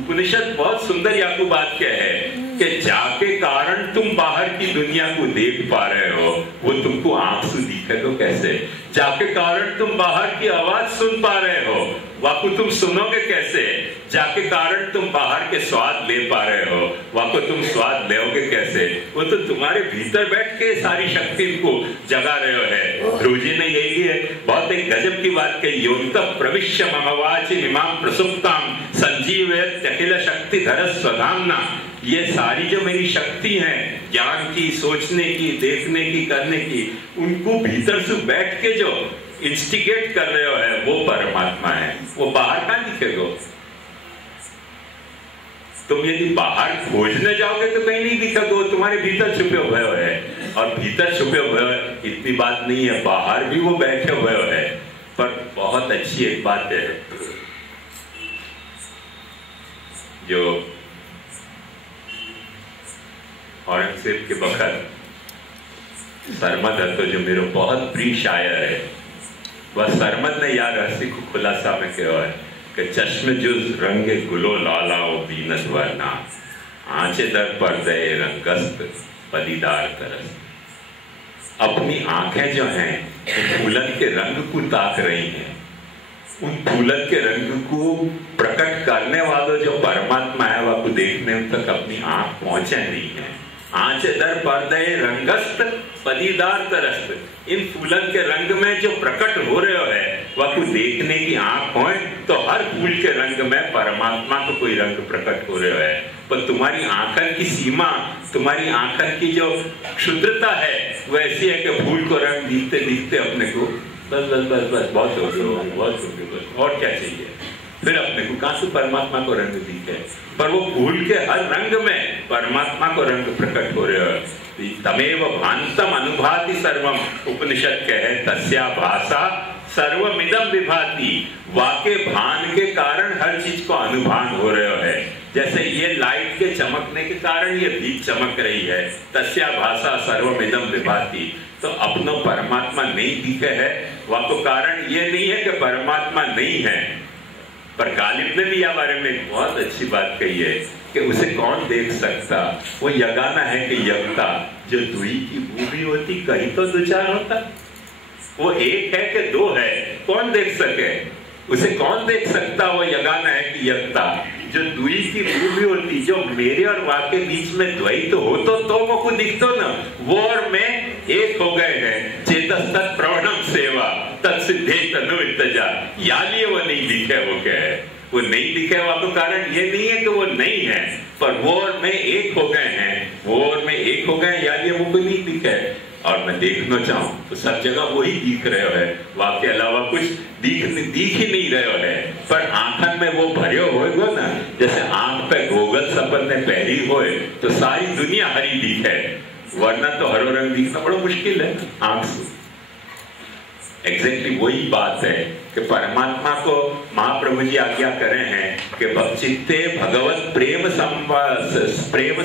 उपनिषद बहुत सुंदर याकू बात क्या है कि जाके कारण तुम बाहर की दुनिया को देख पा रहे हो, वो तुमको आंख से दिखेगा कैसे? जाके कारण तुम बाहर की आवाज सुन पा रहे हो, वाको तुम सुनोगे कैसे? जाके कारण तुम बाहर के स्वाद ले पा रहे हो, वाको तुम स्वाद लोगे कैसे? वो तो तुम्हारे भीतर बैठ के सारी शक्ति को जगा रहे हो है। ध्रुवजी ने यही है, बहुत एक गजब की बात कही, योन्तः प्रविश्य ममवाचि इमां प्रसुप्तां संजीवयत् अखिल शक्ति धर स्वधाम्ना। ये सारी जो मेरी शक्ति है, ज्ञान की, सोचने की, देखने की, करने की, उनको भीतर से बैठ के जो इंस्टिगेट कर रहे हो है, वो परमात्मा है। वो बाहर कहाँ दिखेगा? तुम यदि बाहर खोजने जाओगे तो कहीं नहीं दिखेगा, वो तुम्हारे भीतर छुपे हुए है। और भीतर छुपे हुए इतनी बात नहीं है, बाहर भी वो बैठे हुए है। पर बहुत अच्छी एक बात है, जो औरंगजेब के वक्त सरमद दत्त जो मेरा बहुत प्रिय शायर है, वह सरमद ने यार रहस्य को खुलासा में कहा है कि चश्मे जुज रंगे गुलो लालाओ बीनस वरना आंचे दर पर्दे रंगस्त पदीदार तरस। अपनी आंखें जो हैं फूलन के रंग को ताक रही हैं, उन फूलन के रंग को प्रकट करने वालों जो परमात्मा है, वह को देखने तक अपनी आंख पहुंचे नहीं है। आंच दर पर्दे रंगस्त पदीदार तरस्त। इन फूलन के रंग में जो प्रकट हो रहे है, वह को देखने की आंख हो तो हर फूल के रंग में परमात्मा को कोई रंग प्रकट हो रहे है। पर तुम्हारी आंखन की सीमा, तुम्हारी आंखन की जो क्षुद्रता है, वैसी है कि फूल को रंग दिखते दिखते अपने को बस बस बस बस बहुत हो गया, बहुत हो गया, बस और क्या चाहिए? फिर अपने को कहां से परमात्मा को रंग दिखे? पर वो फूल के हर रंग में परमात्मा को रंग प्रकट हो रहे हो। तमेव भांतम अनुभाति सर्वम, उपनिषद कहे तस्या भाषा सर्वमिदम विभाति। वाके भान के कारण हर चीज को अनुभान हो रहे है। जैसे ये लाइट के चमकने के कारण ये दीप चमक रही है, तस्या भाषा सर्वमिदम विभाति। तो अपनो परमात्मा नहीं दिखे है, वह तो कारण ये नहीं है कि परमात्मा नहीं है। पर गालिब ने भी यह बारे में बहुत अच्छी बात कही है कि उसे कौन देख सकता? वो यगाना है कि यगता, जो दुई की भूमि होती कहीं तो दो चार होता। वो एक है कि दो है, कौन देख सके? उसे कौन देख सकता? वो यगाना है कि यगता, जो दुई की भूमि होती, जो मेरे और वहां के बीच में द्वैत हो तो वो को दिखतो ना, वो और मैं एक हो गए हैं। चेतस तत् प्रवणम सेवा तत्सिद्धे तनु इत्तजा। यालिए वो नहीं दिखे, वो क्या है? वो नहीं दिखे हुआ तो कारण ये नहीं है कि वो नहीं है, पर वो और मैं एक हो गए हैं। वो और मैं एक हो गए, यालिए वो कोई नहीं दिखे। और मैं देखना चाहूं तो सब जगह वही दिख रहे है, वहां के अलावा कुछ दिख ही नहीं रहे है। पर आंखन में वो भरे होएगा ना, जैसे आंख पे गोगल सपन ने पहरी होए तो सारी दुनिया हरी दिखे, वरना तो हरो रंग दिखना बड़ा मुश्किल है आंख से। एग्जैक्टली वही बात है कि परमात्मा को महाप्रभु जी आज्ञा करे हैं कि चित्ते भगवत प्रेम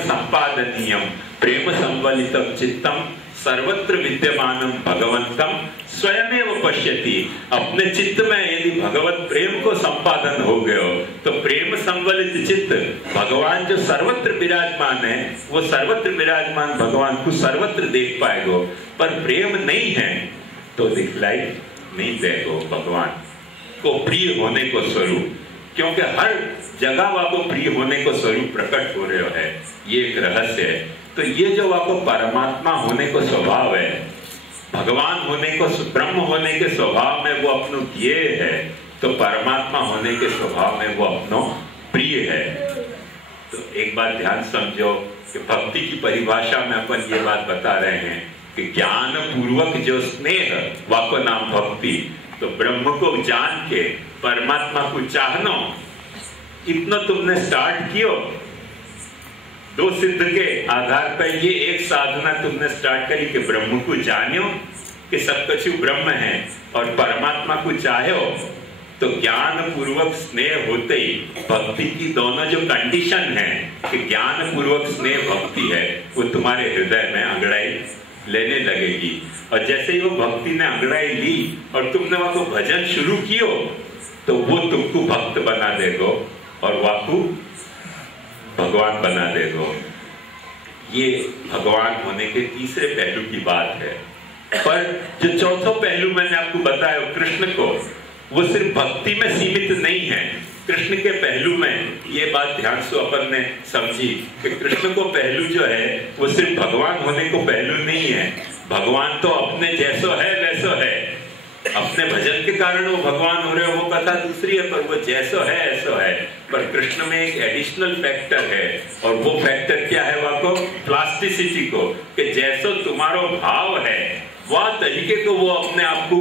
संपादनीयम प्रेम संवलितम चित्तम सर्वत्र विद्यमानम भगवंतम स्वयमेव पश्यति। अपने चित्त में यदि भगवत प्रेम को संपादन हो गए हो तो प्रेम संवलित चित्त, भगवान जो सर्वत्र विराजमान है, वो सर्वत्र विराजमान भगवान को सर्वत्र देख पाएगो। पर प्रेम नहीं है तो दिखलाई नहीं देगो भगवान को प्रिय होने को स्वरूप, क्योंकि हर जगह वो प्रिय होने को स्वरूप प्रकट हो रहे है। ये एक रहस्य है। तो ये जो आपको परमात्मा होने को स्वभाव है, भगवान होने को, ब्रह्म होने के स्वभाव में वो अपनो किए है, तो परमात्मा होने के स्वभाव में वो अपनो प्रिय है। तो एक बात ध्यान समझो कि भक्ति की परिभाषा में अपन ये बात बता रहे हैं कि ज्ञान पूर्वक जो स्नेह, वाको नाम भक्ति। तो ब्रह्म को जान के परमात्मा को चाहनो, इतना तुमने स्टार्ट कियो। दो सिद्ध के आधार पर ये एक साधना तुमने स्टार्ट करी कि ब्रह्म को जानियो कि सब कुछ ब्रह्म है और परमात्मा को चाहो। तो ज्ञान पूर्वक स्नेह होते ही भक्ति की दोनों जो कंडीशन है कि ज्ञान पूर्वक स्नेह भक्ति है, वो तुम्हारे हृदय में अंगड़ाई लेने लगेगी। और जैसे ही वो भक्ति ने अंगड़ाई ली और तुमने वहां को भजन शुरू कियो, तो वो तुमको भक्त बना देगो और वाकु भगवान बना देगो। ये भगवान होने के तीसरे पहलू की बात है। पर जो चौथा पहलू मैंने आपको बताया कृष्ण को, वो सिर्फ भक्ति में सीमित नहीं है। कृष्ण के पहलू में ये बात ध्यान से अपन ने समझी कि कृष्ण को पहलू जो है वो सिर्फ भगवान होने को पहलू नहीं है। भगवान तो अपने जैसो है वैसो है, अपने भजन के कारण वो भगवान हो रहे हो वो कथा दूसरी है, पर वो जैसो है ऐसो है। पर कृष्ण में एक एडिशनल फैक्टर है, और वो फैक्टर क्या है? वाको प्लास्टिसिटी को, कि जैसो तुम्हारो भाव है वह तरीके को वो अपने आप को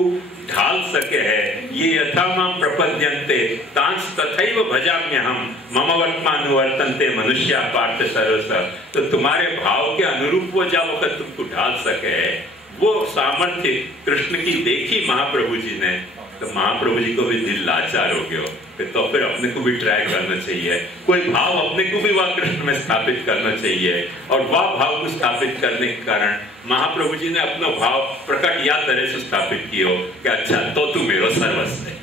ढाल सके है। ये यथा माम प्रपद्यन्ते तांस तथैव भजाम्यहम् मम वर्तमानुवर्तन्ते मनुष्या पार्थ सर्वश। तो तुम्हारे भाव के अनुरूप वो जब वक्त तुमको ढाल सके है, वो सामर्थ्य कृष्ण की देखी महाप्रभु जी ने, तो महाप्रभु जी को भी दिल लाचार हो गया, तो फिर अपने को भी ट्राई करना चाहिए, कोई भाव अपने को भी वह कृष्ण में स्थापित करना चाहिए। और वह भाव को स्थापित करने के कारण महाप्रभु जी ने अपना भाव प्रकट या तरह से स्थापित किया कि अच्छा तो तू मेरो सर्वस्व है,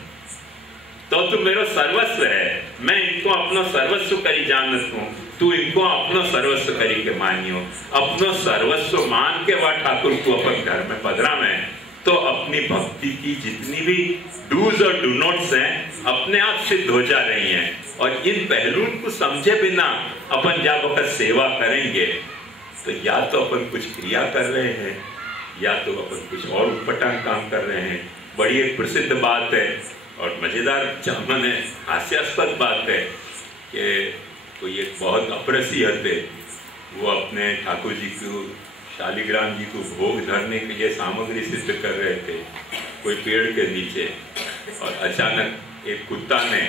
तो तू मेरो सर्वस्व है, मैं इनको अपना सर्वस्व करी जानत हूँ, तू इनको अपना सर्वस्व करी के मानियो। अपना सर्वस्व मान के वह ठाकुर को अपन घर में पधरा में, तो अपनी भक्ति की जितनी भी डूज और डू नॉट्स हैं अपने आप सिद्ध हो जा रही हैं। और इन पहलुओं को समझे बिना अपन जब वक्त सेवा करेंगे तो या तो अपन कुछ क्रिया कर रहे हैं या तो अपन कुछ और उटपटांग काम कर रहे हैं। बड़ी एक प्रसिद्ध बात है और मजेदार माने हास्यास्पद बात है कि कोई एक बहुत अप्रसी हते, वो अपने ठाकुर जी को शालिग्राम जी को भोग धरने के लिए सामग्री सिद्ध कर रहे थे कोई पेड़ के नीचे, और अचानक एक कुत्ता ने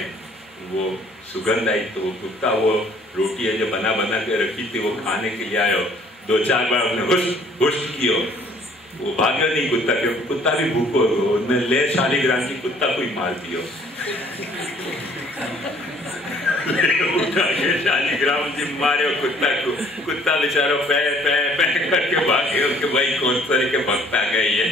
वो सुगंध आई, तो वो कुत्ता वो रोटी है जो बना बना के रखी थी वो खाने के लिए आयो, 2-4 बार उसने हुश हुश कियो, वो भाग्य नहीं कुत्ता, क्योंकि कुत्ता भी भूखो, उसने ले शालिग्राम जी कुत्ता को ही मार दियो। शालिग्राम जी मारे कुत्ता को, कुत्ता बेचारा पै पै पै करके भागे कि भाई कौन तरह के भक्त आ गए ये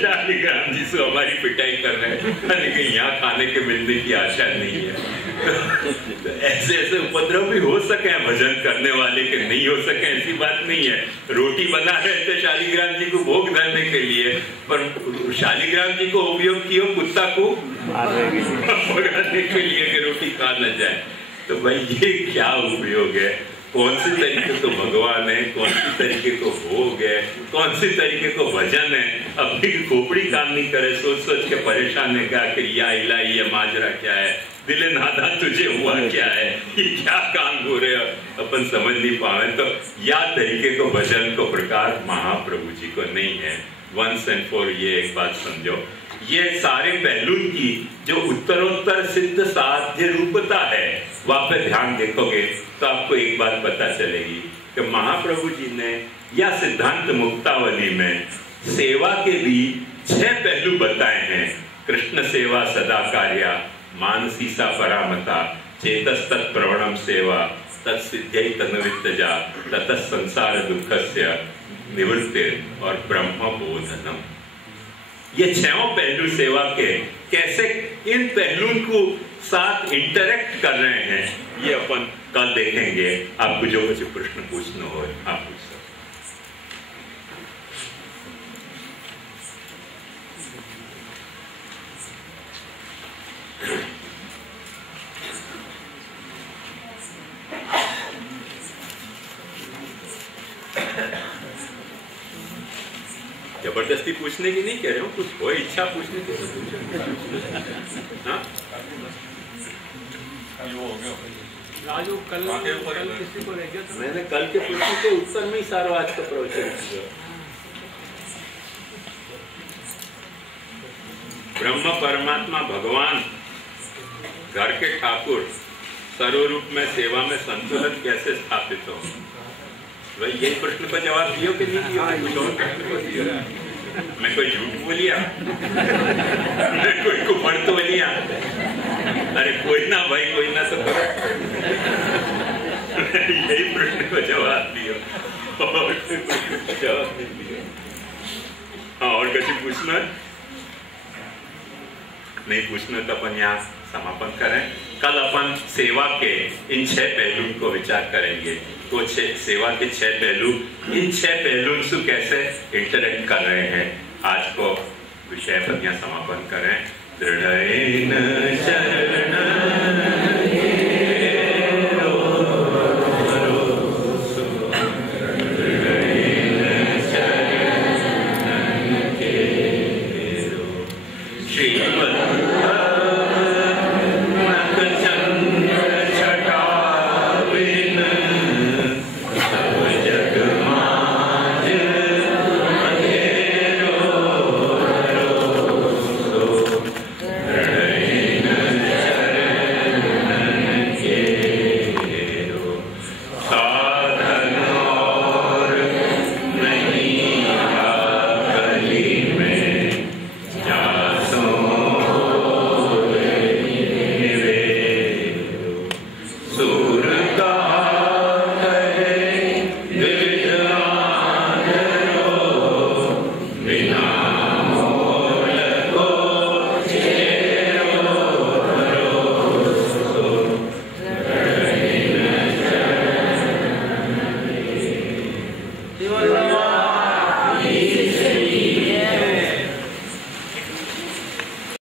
शालिग्राम जी से हमारी पिटाई कर रहे हैं, लेकिन यहाँ खाने के मिलने की आशा नहीं है। तो ऐसे ऐसे उपद्रव भी हो सके भजन करने वाले के, नहीं हो सके ऐसी बात नहीं है। रोटी बना रहे थे शालिग्राम जी को भोग धरने के लिए, पर शालिग्राम जी को उपयोग किया कुत्ता को भगाने के लिए कि रोटी खा न जाए। तो भाई ये क्या उपयोग है? कौन सी तरीके को भगवान है, कौन सी तरीके को भोग है, कौन सी तरीके को भजन है? अपनी खोपड़ी काम नहीं करे, सोच सोच के परेशान है क्या कि या इलाई ये माजरा क्या है, दिले नादा तुझे हुआ क्या है, ये क्या काम हो रहे अपन समझ नहीं पाए। तो या तरीके को भजन को प्रकार महाप्रभु जी को नहीं है। वंस एंड फॉर ये एक बात समझो, ये सारे पहलू की जो उत्तरोत्तर सिद्ध साध्य रूपता है वहां पे ध्यान देखोगे तो आपको एक बात पता चलेगी कि महाप्रभु जी ने या सिद्धांत मुक्तावली में सेवा के भी 6 पहलू बताए हैं। कृष्ण सेवा सदा कार्या, मानसी सा परामता, चेतस्तत् प्रवणम सेवा, तत्सिद्ध्यै तन्वित्तजा, ततः संसार दुःखस्य निवृत्ति और ब्रह्म बोधनम। ये 6 पहलू सेवा के कैसे इन पहलुओं को साथ इंटरेक्ट कर रहे हैं ये अपन कल देखेंगे। आपको जो कुछ प्रश्न पूछना हो आप पूछ सकते। जबरदस्ती पूछने की नहीं कह रहे हूँ, कुछ हो इच्छा पूछने की हाँ? कल किसी को रह गया तो मैंने कल के प्रश्न के उत्तर में ही सारा आज का प्रवचन किया। ब्रह्म परमात्मा भगवान घर के ठाकुर सर्वरूप में सेवा में संतुलन कैसे स्थापित हो? भाई यही प्रश्न का जवाब दियो कि नहीं दियो? कुछ और प्रश्न को दियो? मैं कोई झूठ बोलिया? मैं कोई को पढ़ तो बोलिया? अरे कोई ना भाई, कोई ना तो यही प्रश्न को जवाब दियो और जवाब नहीं दियो। हाँ, और कुछ पूछना नहीं? पूछना तो अपन यहाँ समापन करें। कल अपन सेवा के इन 6 पहलू को विचार करेंगे। तो सेवा के 6 पहलू, इन 6 पहलुओं से कैसे इंटरेक्ट कर रहे हैं, आज को विषय पर यहाँ समापन करें। दृढ़ेन शरणं